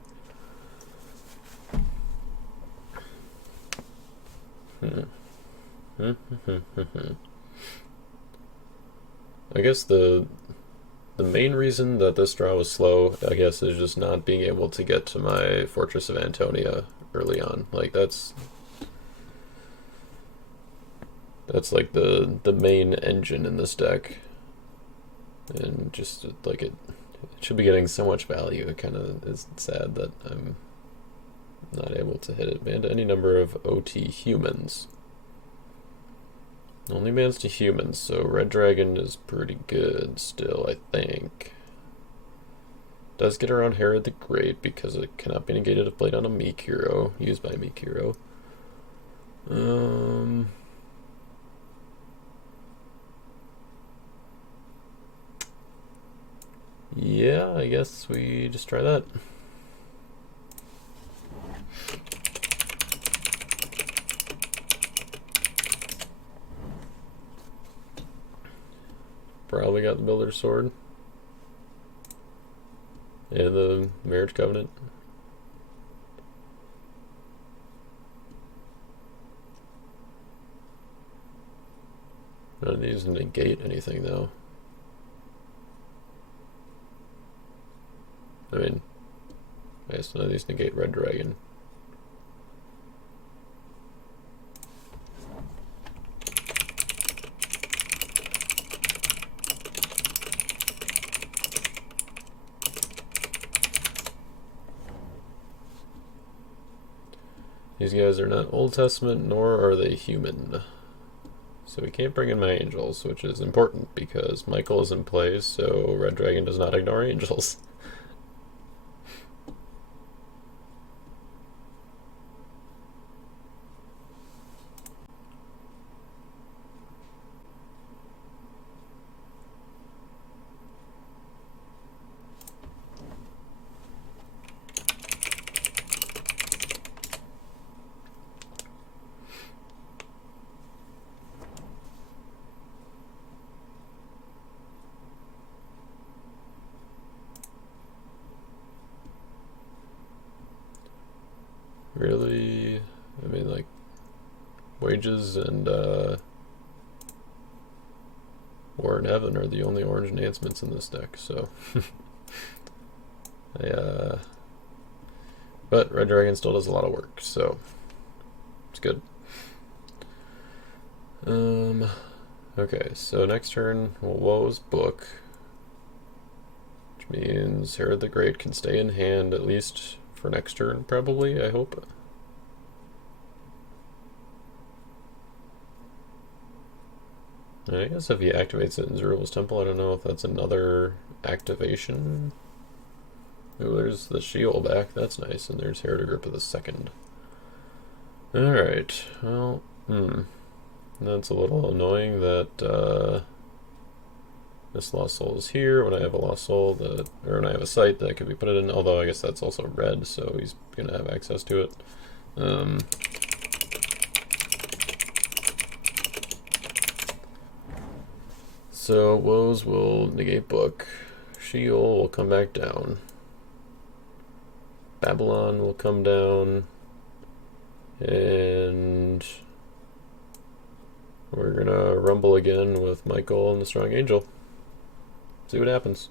I guess the main reason that this draw was slow, I guess, is just not being able to get to my Fortress of Antonia early on. Like, that's like the main engine in this deck. And just, like, it should be getting so much value. It kind of is sad that I'm not able to hit it. Ban to any number of OT humans. Only bans to humans, so Red Dragon is pretty good still, I think. Does get around Herod the Great because it cannot be negated if played on a Meek hero, used by a Meek hero. Yeah, I guess we just try that. Probably got the Builder's Sword. And the Marriage Covenant. None of these negate anything, though. I mean, I guess none of these negate Red Dragon. These guys are not Old Testament, nor are they human. So we can't bring in my angels, which is important because Michael is in play, so Red Dragon does not ignore angels. Really? I mean, like, Wages and War in Heaven are the only orange enhancements in this deck, so... But Red Dragon still does a lot of work, so it's good. Okay, so next turn, Woe's Book, which means Herod the Great can stay in hand at least for next turn, probably, I hope. I guess if he activates it in Zerubbabel's Temple, I don't know if that's another activation. Oh, there's the Sheol back, that's nice, and there's Herod Agrippa the Second. Alright, well, that's a little annoying that this Lost Soul is here when I have a Lost Soul, or when I have a site that could be put it in, although I guess that's also red, so he's going to have access to it. so woes will negate book. Sheol will come back down. Babylon will come down. And we're gonna rumble again with Michael and the Strong Angel. See what happens.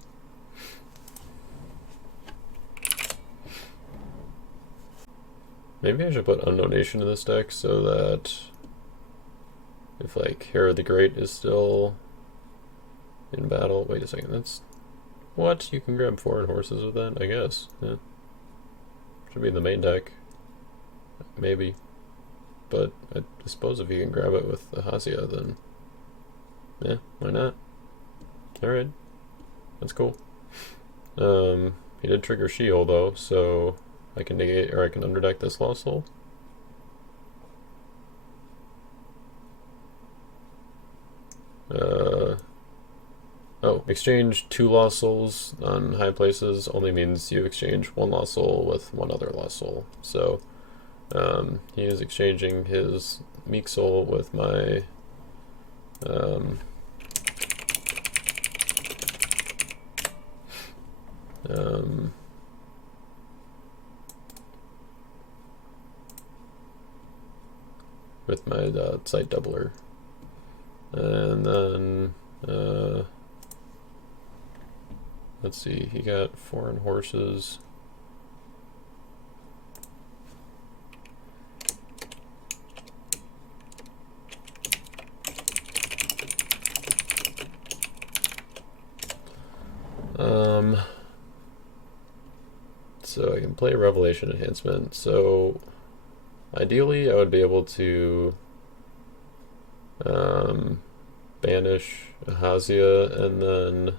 Maybe I should put Unknown Nation in this deck so that if like Herod the Great is still in battle. Wait a second, that's what? You can grab foreign horses with that? I guess. Yeah. Should be in the main deck. Maybe. But I suppose if you can grab it with Ahaziah, then yeah, why not? Alright. That's cool. He did trigger Sheol though, so I can negate, or I can underdeck this Lost Soul. Oh, exchange 2 Lost Souls on high places only means you exchange 1 Lost Soul with 1 other Lost Soul. So he is exchanging his Meek Soul with my Sight Doubler. And then let's see, he got foreign horses. So I can play Revelation Enhancement. So ideally I would be able to banish Ahaziah and then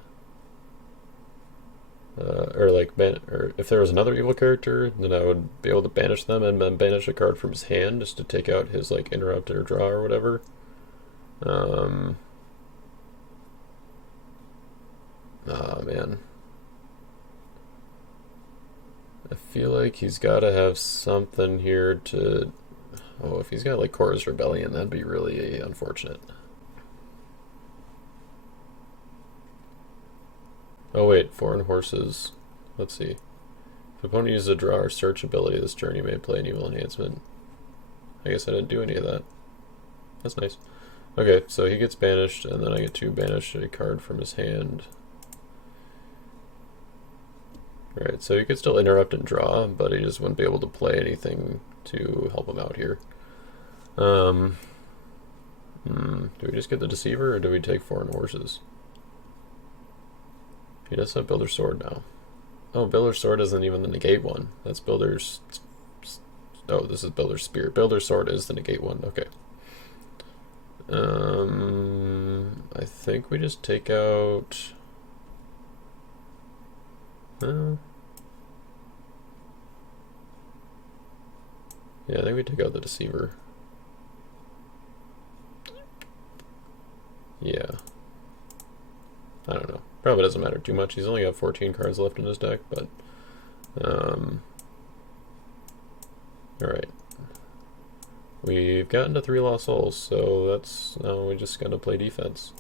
or if there was another evil character, then I would be able to banish them and then banish a card from his hand just to take out his like interrupt or draw or whatever. Oh man. I feel like he's got to have something here to... Oh, if he's got like Korra's Rebellion, that'd be really unfortunate. Oh wait, foreign horses. Let's see. If opponent uses a draw or search ability this turn, you may play an evil enhancement. I guess I didn't do any of that. That's nice. Okay, so he gets banished, and then I get to banish a card from his hand. Right, so he could still interrupt and draw, but he just wouldn't be able to play anything to help him out here. Do we just get the Deceiver, or do we take foreign horses? He does have Builder's Sword now. Oh, Builder's Sword isn't even the negate one. That's Builder's... Oh, this is Builder's Spear. Builder's Sword is the negate one. Okay. I think we just take out... yeah, I think we take out the Deceiver. Yeah. I don't know. Probably doesn't matter too much. He's only got 14 cards left in his deck, but... Alright. We've gotten to 3 Lost Souls, so that's... Now we just gotta play defense.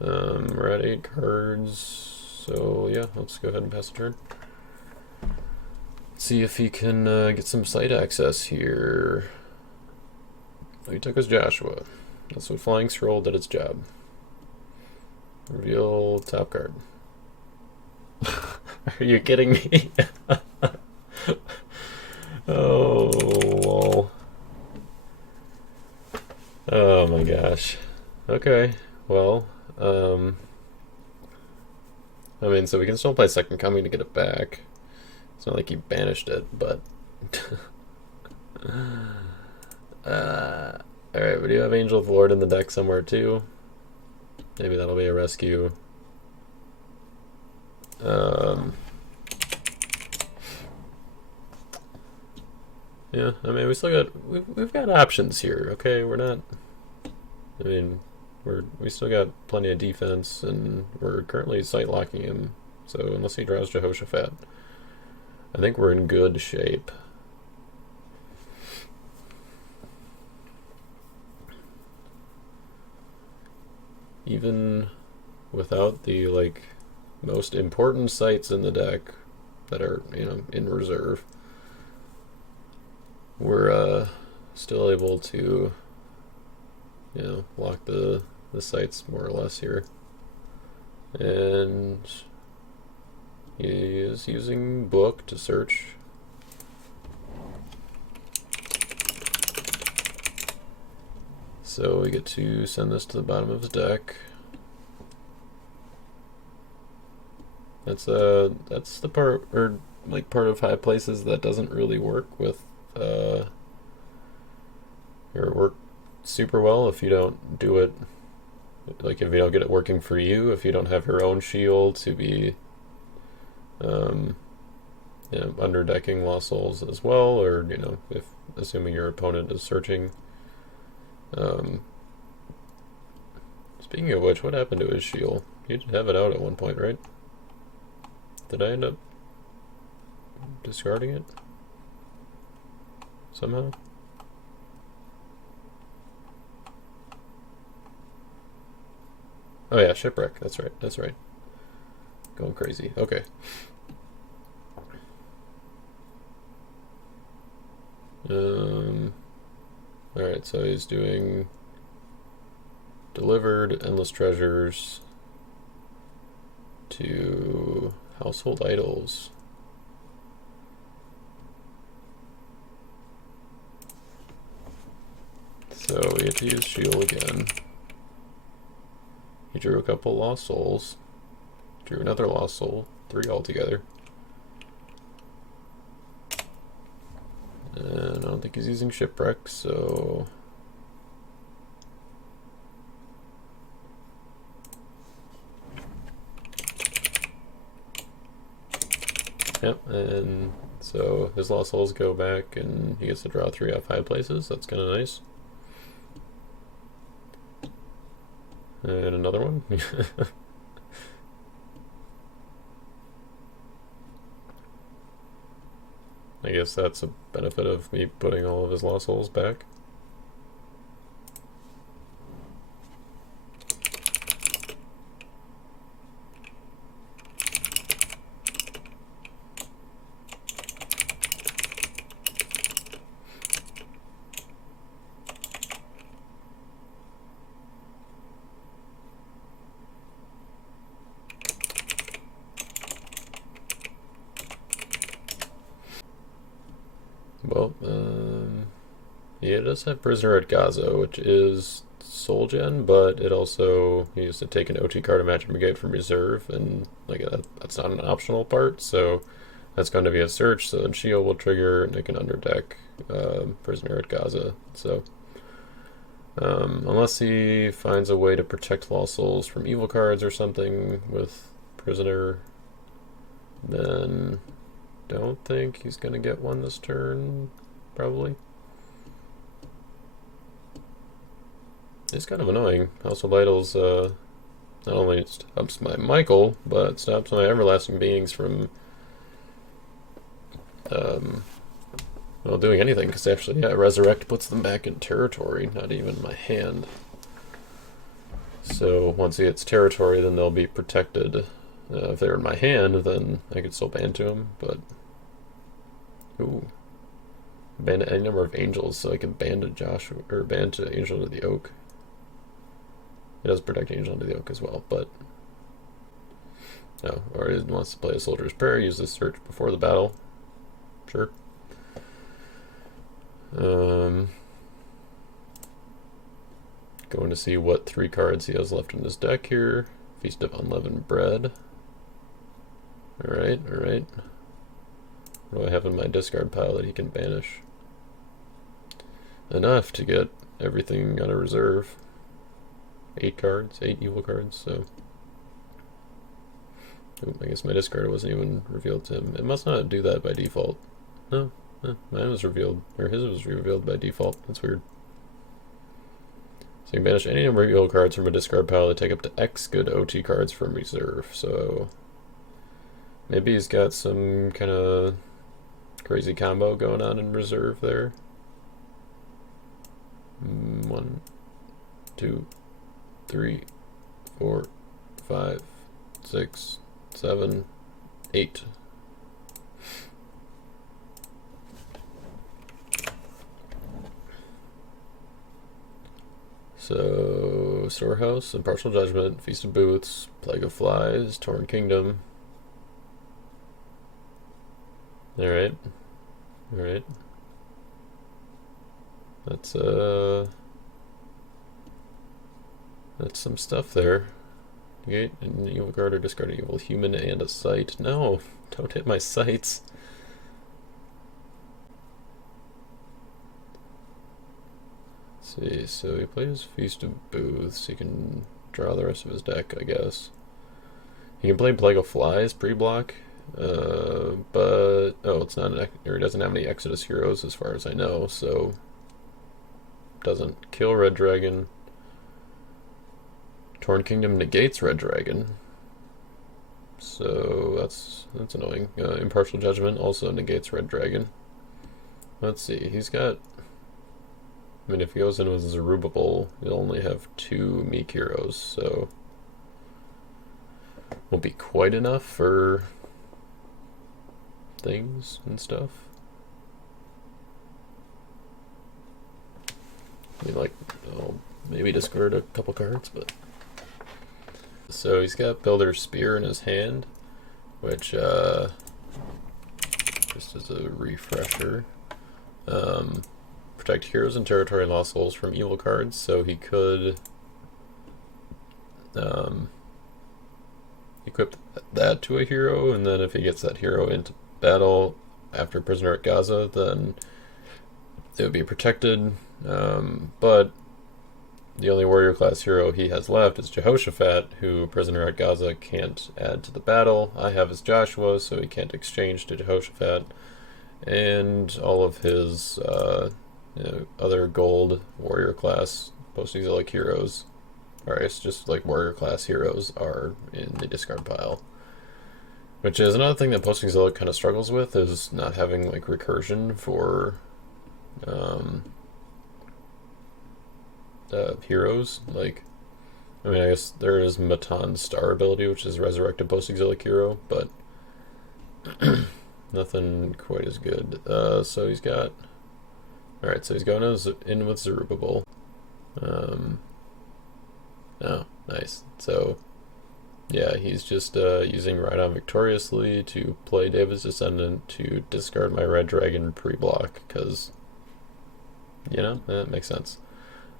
We're at 8 cards, so yeah, let's go ahead and pass the turn. See if he can get some site access here. He took his Joshua. That's what Flying Scroll did its job. Reveal top card. Are you kidding me? Oh, lol. Oh my gosh. Okay, well, I mean, so we can still play Second Coming to get it back. It's not like he banished it, but... Alright, we do have Angel of the Lord in the deck somewhere too. Maybe that'll be a rescue. Yeah, I mean, we've got options here. Okay, we're not. I mean, we still got plenty of defense, and we're currently sight locking him. So unless he draws Jehoshaphat, I think we're in good shape. Even without the like most important sites in the deck that are, in reserve, we're still able to, lock the sites more or less here. And he is using book to search. So we get to send this to the bottom of his deck. That's the part, or like part of high places that doesn't really work with or work super well if you don't do it, like if you don't get it working for you, if you don't have your own shield to be underdecking Lost Souls as well, or if assuming your opponent is searching. Speaking of which, what happened to his shield? He did have it out at one point, right? Did I end up discarding it somehow? Oh yeah, shipwreck. That's right. That's right. Going crazy. Okay. Alright, so he's doing delivered endless treasures to household idols. So we get to use shield again. He drew a couple Lost Souls. Drew another Lost Soul. 3 altogether. And I don't think he's using shipwreck, so yep, and so his Lost Souls go back and he gets to draw 3 off high places. That's kind of nice. And another one. I guess that's a benefit of me putting all of his Lost Souls back. Well, yeah, it does have Prisoner at Gaza, which is Soul Gen, but it also needs to take an OT card of Magic Brigade from reserve, and like that's not an optional part, so that's going to be a search. So then Shield will trigger, and it can underdeck Prisoner at Gaza. So unless he finds a way to protect Lost Souls from evil cards or something with Prisoner, then don't think he's gonna get one this turn, probably. It's kind of annoying. Household Idols not only stops my Michael, but stops my Everlasting Beings from doing anything, because actually, yeah, Resurrect puts them back in territory, not even my hand. So once he hits territory, then they'll be protected. If they're in my hand, then I could still ban to them, but ooh, ban to any number of angels, so I can ban to Joshua or ban to Angel to the Oak. It does protect Angel to the Oak as well, but no. Or he wants to play a Soldier's Prayer, use this search before the battle. Sure. Going to see what 3 cards he has left in his deck here. Feast of Unleavened Bread. Alright, alright. What do I have in my discard pile that he can banish? Enough to get everything out of reserve. 8 cards, 8 evil cards, so. Ooh, I guess my discard wasn't even revealed to him. It must not do that by default. No, mine was revealed, or his was revealed by default. That's weird. So you can banish any number of evil cards from a discard pile to take up to X good OT cards from reserve. So maybe he's got some kind of crazy combo going on in reserve there. 1, 2, 3, 4, 5, 6, 7, 8. So, Storehouse, Impartial Judgment, Feast of Booths, Plague of Flies, Torn Kingdom. Alright. Alright. That's some stuff there. Negate an evil guard or discard an evil human and a sight. No, don't hit my sights. Let's see, so he plays Feast of Booths. He can draw the rest of his deck, I guess. He can play Plague of Flies pre-block, but it's not or he doesn't have any Exodus heroes as far as I know, so doesn't kill Red Dragon. Torn Kingdom negates Red Dragon, so that's annoying. Impartial Judgment also negates Red Dragon. Let's see, he's got. I mean, if he goes in with Zerubbabel, he'll only have 2 meek heroes, so won't be quite enough for things and stuff. I mean, like, I'll maybe discard a couple cards, but. So he's got Builder's Spear in his hand, which, just as a refresher, protect heroes and territory and lost souls from evil cards, so he could equip that to a hero, and then if he gets that hero into battle after Prisoner at Gaza, then it would be protected, but the only warrior class hero he has left is Jehoshaphat, who Prisoner at Gaza can't add to the battle. I have his Joshua, so he can't exchange to Jehoshaphat, and all of his other gold warrior class post-exilic heroes, or it's just like warrior class heroes, are in the discard pile. Which is another thing that post-exilic kind of struggles with, is not having like recursion for heroes. Like, I mean, I guess there is Matan's star ability, which is resurrected post-exilic hero, but nothing quite as good. So he's got. Alright, so he's going in with Zerubbabel. Oh, nice. So, yeah, he's just using Ride On Victoriously to play David's Descendant to discard my Red Dragon pre-block, because, you know, that makes sense.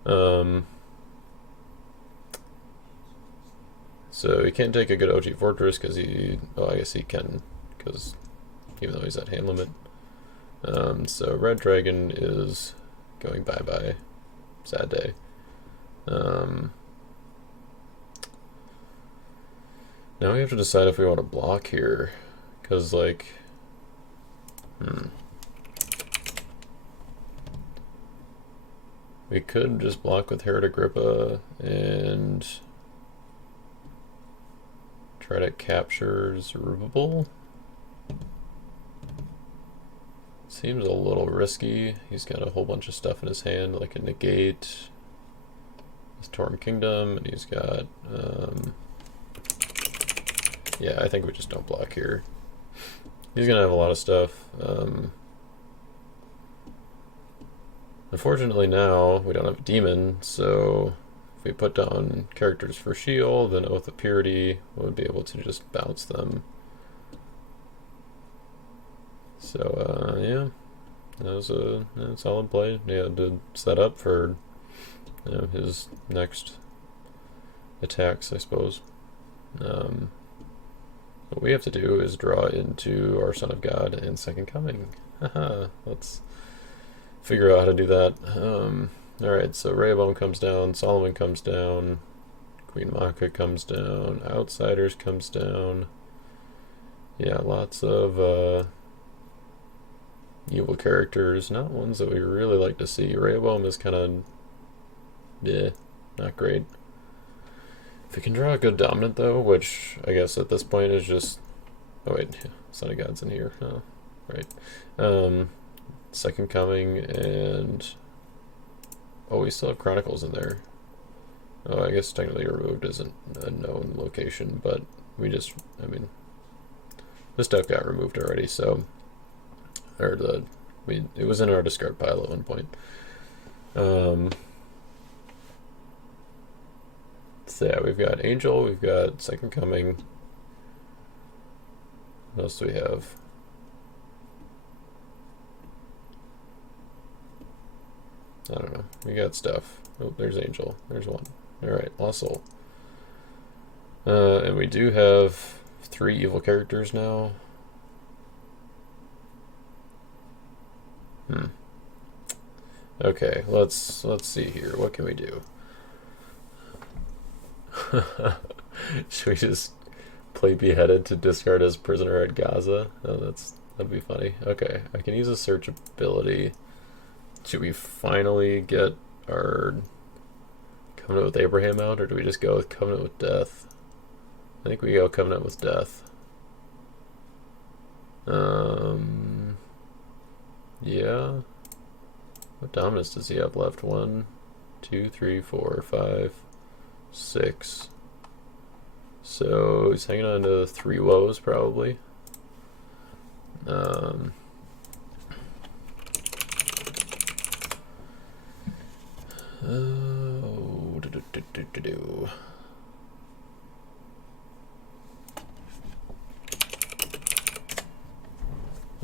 So he can't take a good OG Fortress because well, I guess he can, because even though he's at hand limit. So Red Dragon is going bye-bye. Sad day. Now we have to decide if we want to block here, because like, we could just block with Herod Agrippa and try to capture Zerubbabel. Seems a little risky. He's got a whole bunch of stuff in his hand, like a negate, his Torn Kingdom, and he's got, yeah, I think we just don't block here. He's gonna have a lot of stuff. Unfortunately now, we don't have a demon, so if we put down characters for shield, then Oath of Purity would be able to just bounce them. So, yeah, that was a solid play. Yeah, to set up for his next attacks, I suppose. What we have to do is draw into our Son of God and Second Coming. Haha, let's figure out how to do that. Alright, so Rehoboam comes down, Solomon comes down, Queen Makkah comes down, Outsiders comes down. Yeah, lots of evil characters, not ones that we really like to see. Rehoboam is kind of, not great. If we can draw a good dominant though, which I guess at this point is just, oh wait, Son of God's in here, oh, right. Second Coming, and oh, we still have Chronicles in there. Oh, I guess technically removed isn't a known location, but we just, I mean, this stuff got removed already, so, or it was in our discard pile at one point. So yeah, we've got Angel, we've got Second Coming. What else do we have? I don't know. We got stuff. Oh, there's Angel. There's one. Alright, Lost Soul. And we do have 3 evil characters now. Okay, let's see here. What can we do? Should we just play Beheaded to discard as Prisoner at Gaza? Oh, that'd be funny. Okay, I can use a search ability. Should we finally get our Covenant with Abraham out, or do we just go with Covenant with Death? I think we go Covenant with Death. Yeah. What dominance does he have left? 1, 2, 3, 4, 5, 6. So he's hanging on to 3 woes probably.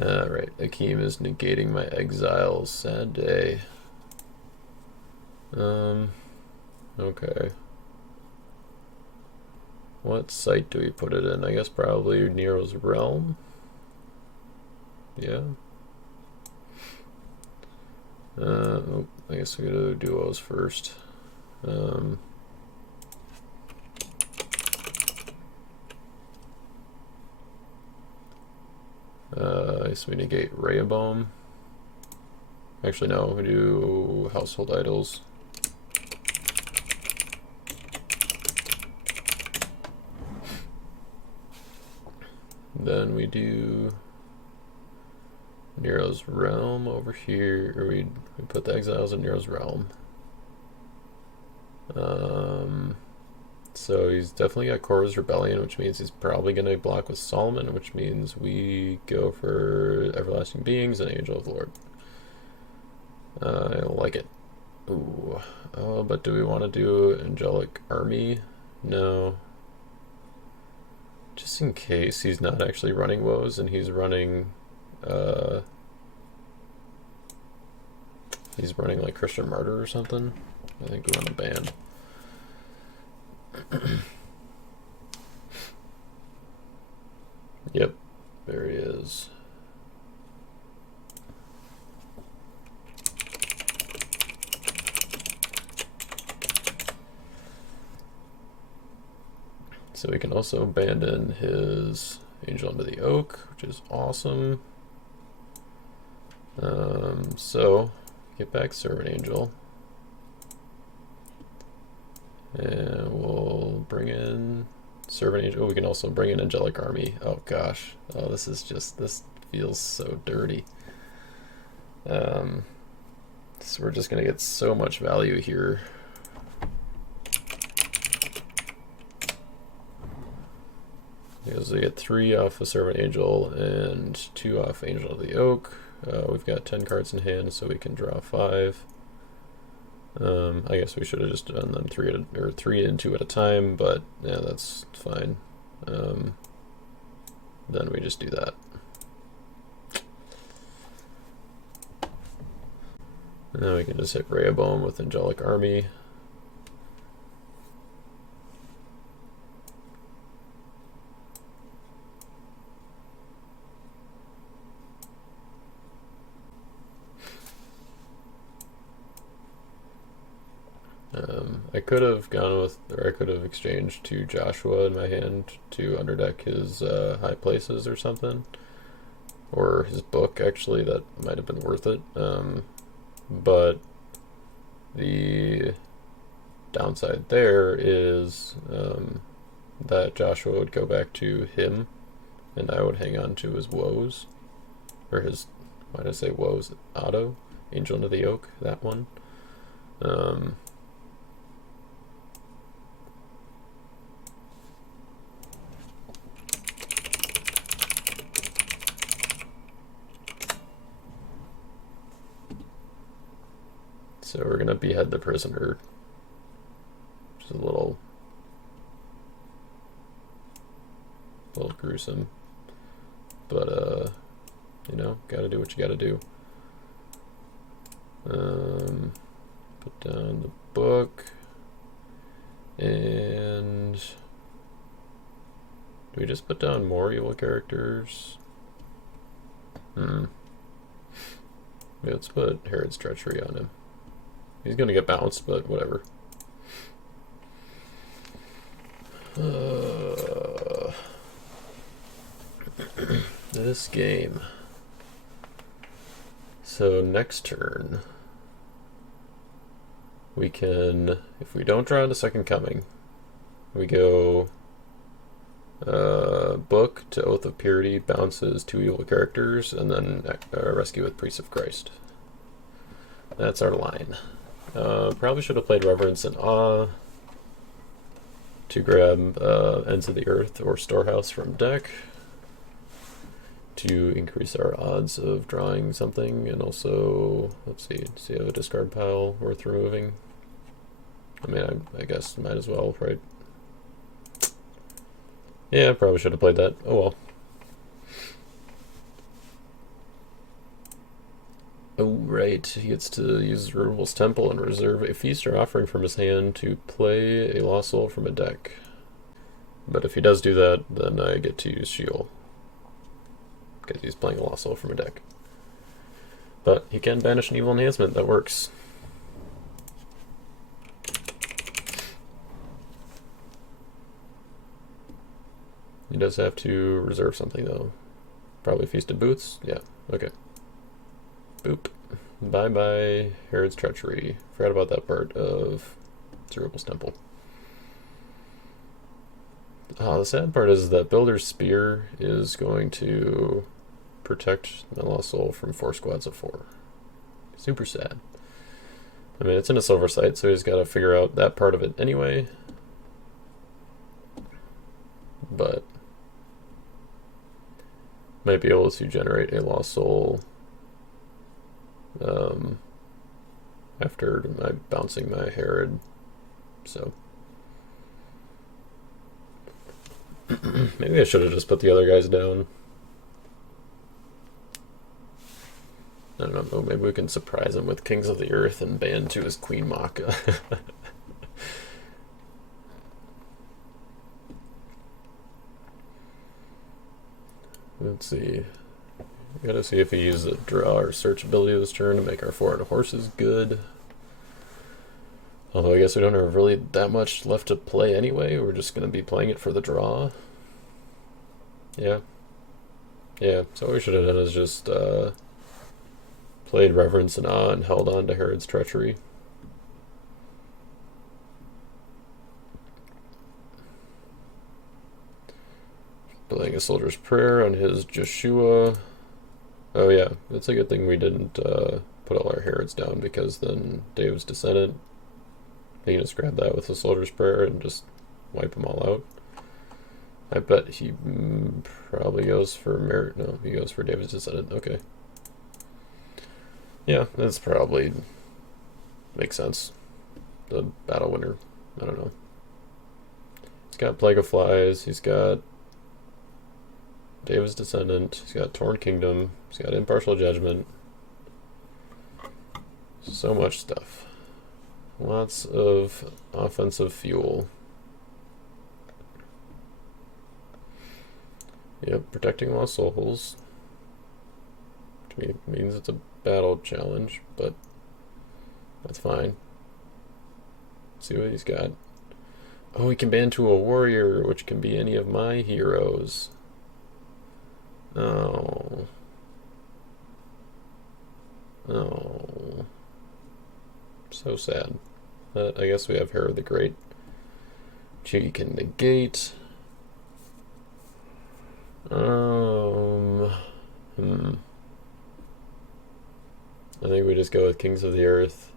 Alright, Akeem is negating my exiles. Sad day. Okay. What site do we put it in? I guess probably Nero's Realm. Yeah. Oh, I guess we gotta do duos first. I guess we negate Rehoboam. Actually, no, we do Household Idols. Then we do Nero's Realm over here, or we put the exiles in Nero's Realm. So he's definitely got Korra's Rebellion, which means he's probably going to block with Solomon, which means we go for Everlasting Beings and Angel of the Lord. I like it. Ooh. Oh, but do we want to do Angelic Army? No. Just in case he's not actually running woes and he's running like Christian Martyr or something. I think we want to ban. Yep, there he is. So we can also abandon his Angel Under the Oak, which is awesome. So get back Servant Angel. And we'll bring in Servant Angel. Oh, we can also bring in Angelic Army. Oh gosh. Oh, this feels so dirty. So we're just gonna get so much value here. Because we get 3 off of Servant Angel and 2 off Angel of the Oak. We've got 10 cards in hand, so we can draw 5. I guess we should have just done them 3 and 2 at a time, but yeah, that's fine. Then we just do that. And then we can just hit Rehoboam with Angelic Army. I could have gone with, or I could have exchanged 2 Joshua in my hand to underdeck his high places or something, or his book. Actually, that might have been worth it. But the downside there is that Joshua would go back to him, and I would hang on to his woes, or his, why did I say woes? Otto, Angel Under the Oak, that one. So we're gonna behead the prisoner, which is a little gruesome, but you know, gotta do what you gotta do. Put down the book, and do we just put down more evil characters? Maybe let's put Herod's treachery on him. He's gonna get bounced, but whatever. This game. So next turn, we can, if we don't draw into Second Coming, we go book to Oath of Purity, bounces 2 evil characters, and then rescue with Priest of Christ. That's our line. Probably should have played Reverence and Awe to grab Ends of the Earth or Storehouse from deck to increase our odds of drawing something, and also, let's see, does he have a discard pile worth removing? I mean, I guess might as well, right? Yeah, I probably should have played that. Oh well. Oh, right. He gets to use Rubal's Temple and reserve a feast or offering from his hand to play a Lost Soul from a deck. But if he does do that, then I get to use Sheol, because he's playing a Lost Soul from a deck. But he can banish an evil enhancement. That works. He does have to reserve something, though. Probably Feast of Booths? Yeah, okay. Boop. Bye-bye, Herod's Treachery. Forgot about that part of Zerubbabel's Temple. The sad part is that Builder's Spear is going to protect my Lost Soul from 4 squads of 4. Super sad. I mean, it's in a silver site, so he's got to figure out that part of it anyway. But might be able to generate a Lost Soul after my bouncing my Herod, so maybe I should have just put the other guys down. I don't know, maybe we can surprise him with Kings of the Earth and ban to his Queen Maka. Let's see. We gotta see if he uses the draw or search ability this turn to make our 4 horses good. Although I guess we don't have really that much left to play anyway. We're just gonna be playing it for the draw. Yeah. Yeah, so what we should have done is just played Reverence and Awe and held on to Herod's Treachery. Playing a Soldier's Prayer on his Joshua. Oh yeah, it's a good thing we didn't put all our Herods down, because then David's Descendant, he can just grab that with the Soldier's Prayer and just wipe them all out. I bet he probably goes for Merit. No, he goes for David's Descendant. Okay. Yeah, that's probably makes sense. The battle winner. I don't know. He's got Plague of Flies. He's got David's Descendant. He's got Torn Kingdom. He's got Impartial Judgment. So much stuff. Lots of offensive fuel. Yep, protecting Lost Souls. Which means it's a battle challenge, but that's fine. Let's see what he's got. Oh, he can ban to a warrior, which can be any of my heroes. Oh. Oh. So sad. But I guess we have Herod the Great, which he can negate. I think we just go with Kings of the Earth,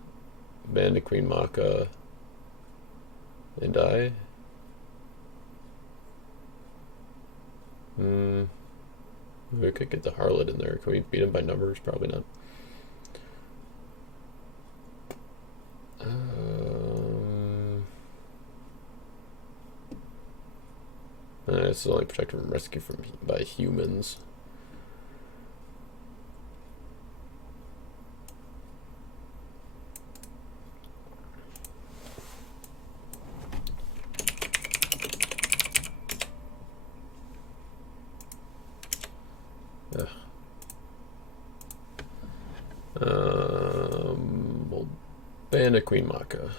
ban to Queen Maka, and die. We could get the Harlot in there. Can we beat him by numbers? Probably not. It's only protected from rescue by humans. We'll ban a Queen Maka.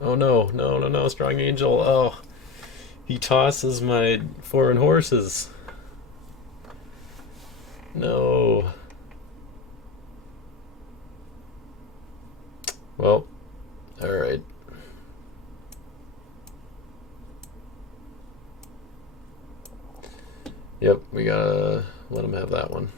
Oh no, no, no, no, Strong Angel. Oh, he tosses my foreign horses. No. Well, alright. Yep, we gotta let him have that one.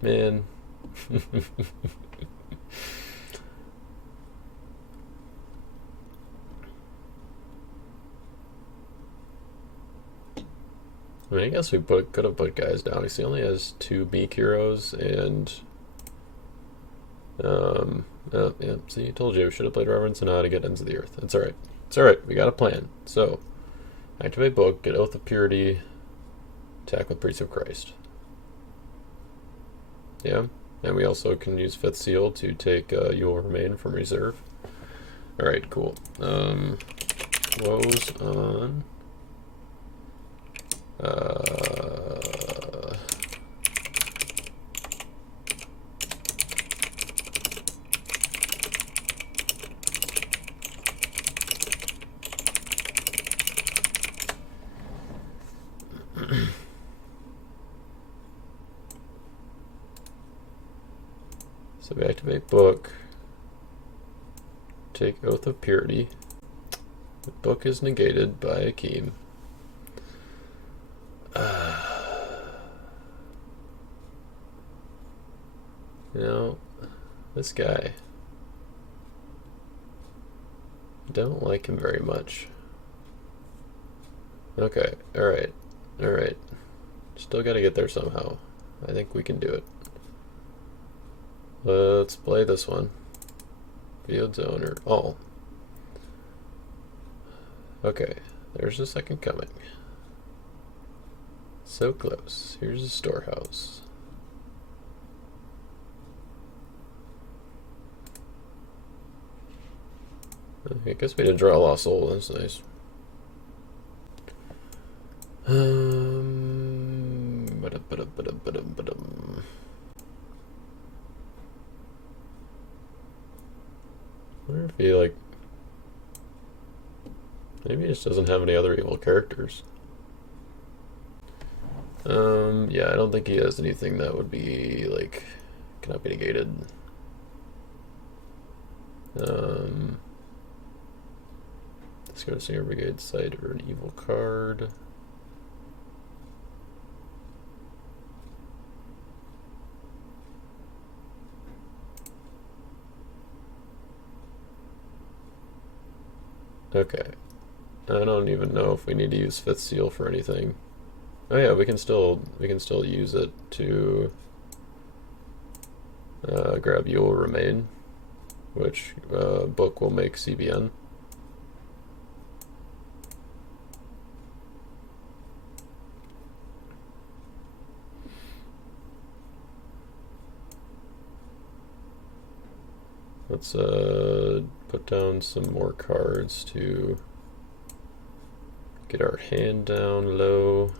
Man. I mean, I guess we could have put guys down. He only has 2 Meek heroes, and oh, yeah. See, I told you we should have played Reverence and how to get Ends of the Earth. It's all right. It's all right. We got a plan. So, activate Book, get Oath of Purity, attack with Priest of Christ. Yeah, and we also can use Fifth Seal to take You Will Remain from reserve. All right, cool. Woes on. So we activate Book, take Oath of Purity. The Book is negated by Akeem. You know, this guy, I don't like him very much. Okay, alright, alright. Still gotta get there somehow. I think we can do it. Let's play this one. Field Zone or all. Okay, there's a second coming. So close. Here's a storehouse. I guess we didn't draw a Lost Soul. That's nice. I wonder if he, like, maybe he just doesn't have any other evil characters. Yeah, I don't think he has anything that would be, like, cannot be negated. Let's go to Singer Brigade site or an evil card. Okay. I don't even know if we need to use Fifth Seal for anything. Oh yeah, we can still use it to grab You Will Remain, which Book will make CBN. Let's put down some more cards to get our hand down low.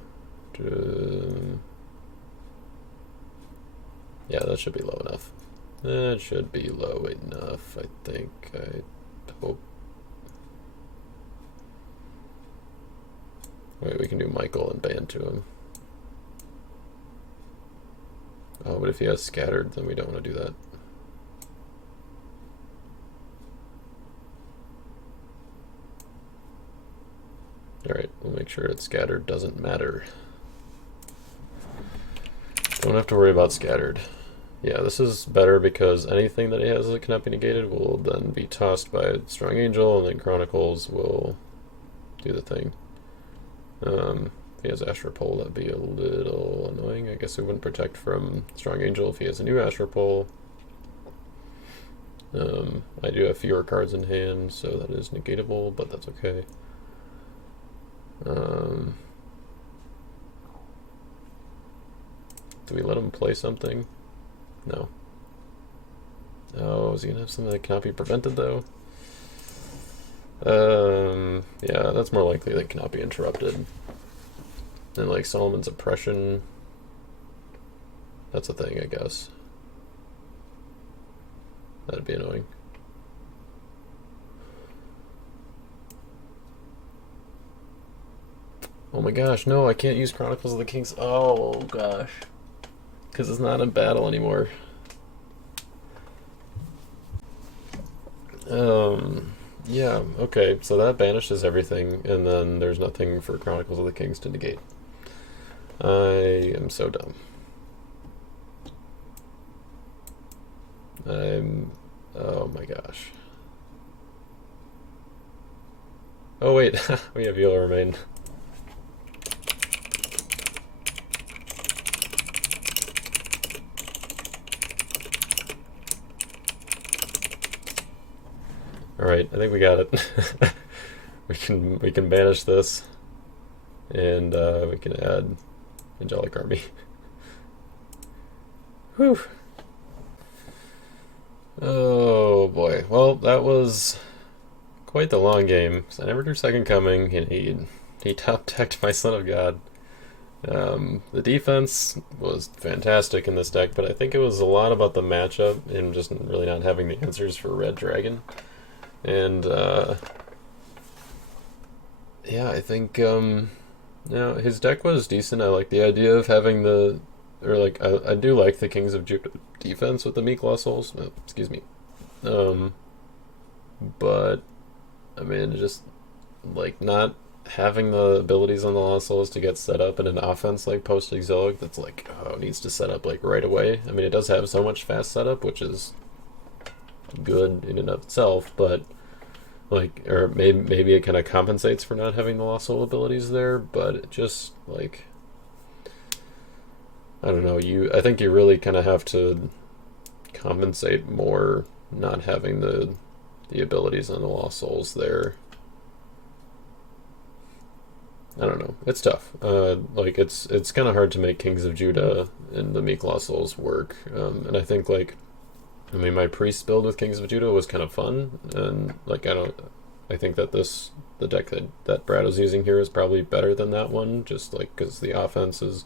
Yeah, that should be low enough. That should be low enough, I think. I hope. Wait, we can do Michael and ban to him. Oh, but if he has Scattered, then we don't want to do that. Alright, we'll make sure that Scattered doesn't matter. Don't have to worry about scattered. Yeah, this is better because anything that he has that cannot be negated will then be tossed by Strong Angel, and then Chronicles will do the thing. If he has Astropole, that'd be a little annoying. I guess it wouldn't protect from Strong Angel if he has a new Astropole. I do have fewer cards in hand, so that is negatable, but that's okay. Do we let him play something? No. Oh, is he gonna have something that cannot be prevented though? Yeah, that's more likely that cannot be interrupted. And like Solomon's Oppression, that's a thing, I guess. That'd be annoying. Oh my gosh, no, I can't use Chronicles of the Kings. Oh gosh. Because it's not in battle anymore. Yeah, okay, so that banishes everything, and then there's nothing for Chronicles of the Kings to negate. I am so dumb. Oh my gosh. Oh wait, we have You'll Remain. Alright, I think we got it. we can banish this, and we can add Angelic Army. Whew. Oh boy. Well, that was quite the long game. So I never drew Second Coming, and he top decked my Son of God. The defense was fantastic in this deck, but I think it was a lot about the matchup and just really not having the answers for Red Dragon. And yeah, I think his deck was decent. I like the idea of having I do like the Kings of Judah defense with the Meek Souls. Excuse me. But I mean, just like not having the abilities on the Lost Souls to get set up in an offense like post Exilic that's like, oh, it needs to set up like right away. I mean, it does have so much fast setup, which is good in and of itself, but like, or maybe it kind of compensates for not having the Lost Soul abilities there, but it just like, I don't know, I think you really kind of have to compensate more not having the abilities on the Lost Souls there. I don't know. It's tough. Like it's kind of hard to make Kings of Judah and the Meek Lost Souls work. And I think like, I mean, my priest build with Kings of Judah was kind of fun, and like I think that the deck that Brad was using here is probably better than that one, just like because the offense is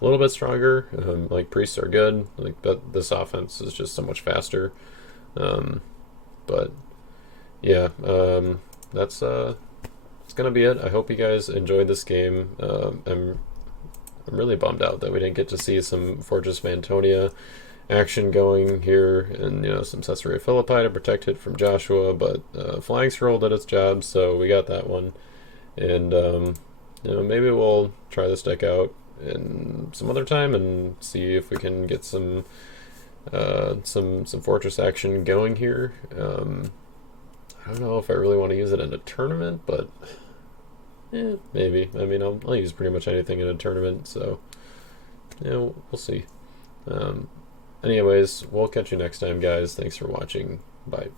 a little bit stronger. Like priests are good, like, but this offense is just so much faster. But yeah, that's it's gonna be it. I hope you guys enjoyed this game. I'm really bummed out that we didn't get to see some Fortress of Antonia action going here, and some Caesarea Philippi to protect it from Joshua, but Flying Scroll did its job, so we got that one. And maybe we'll try this deck out in some other time and see if we can get some Fortress action going here. I don't know if I really want to use it in a tournament, but maybe. I mean, I'll use pretty much anything in a tournament, so we'll see. Anyways, we'll catch you next time, guys. Thanks for watching. Bye.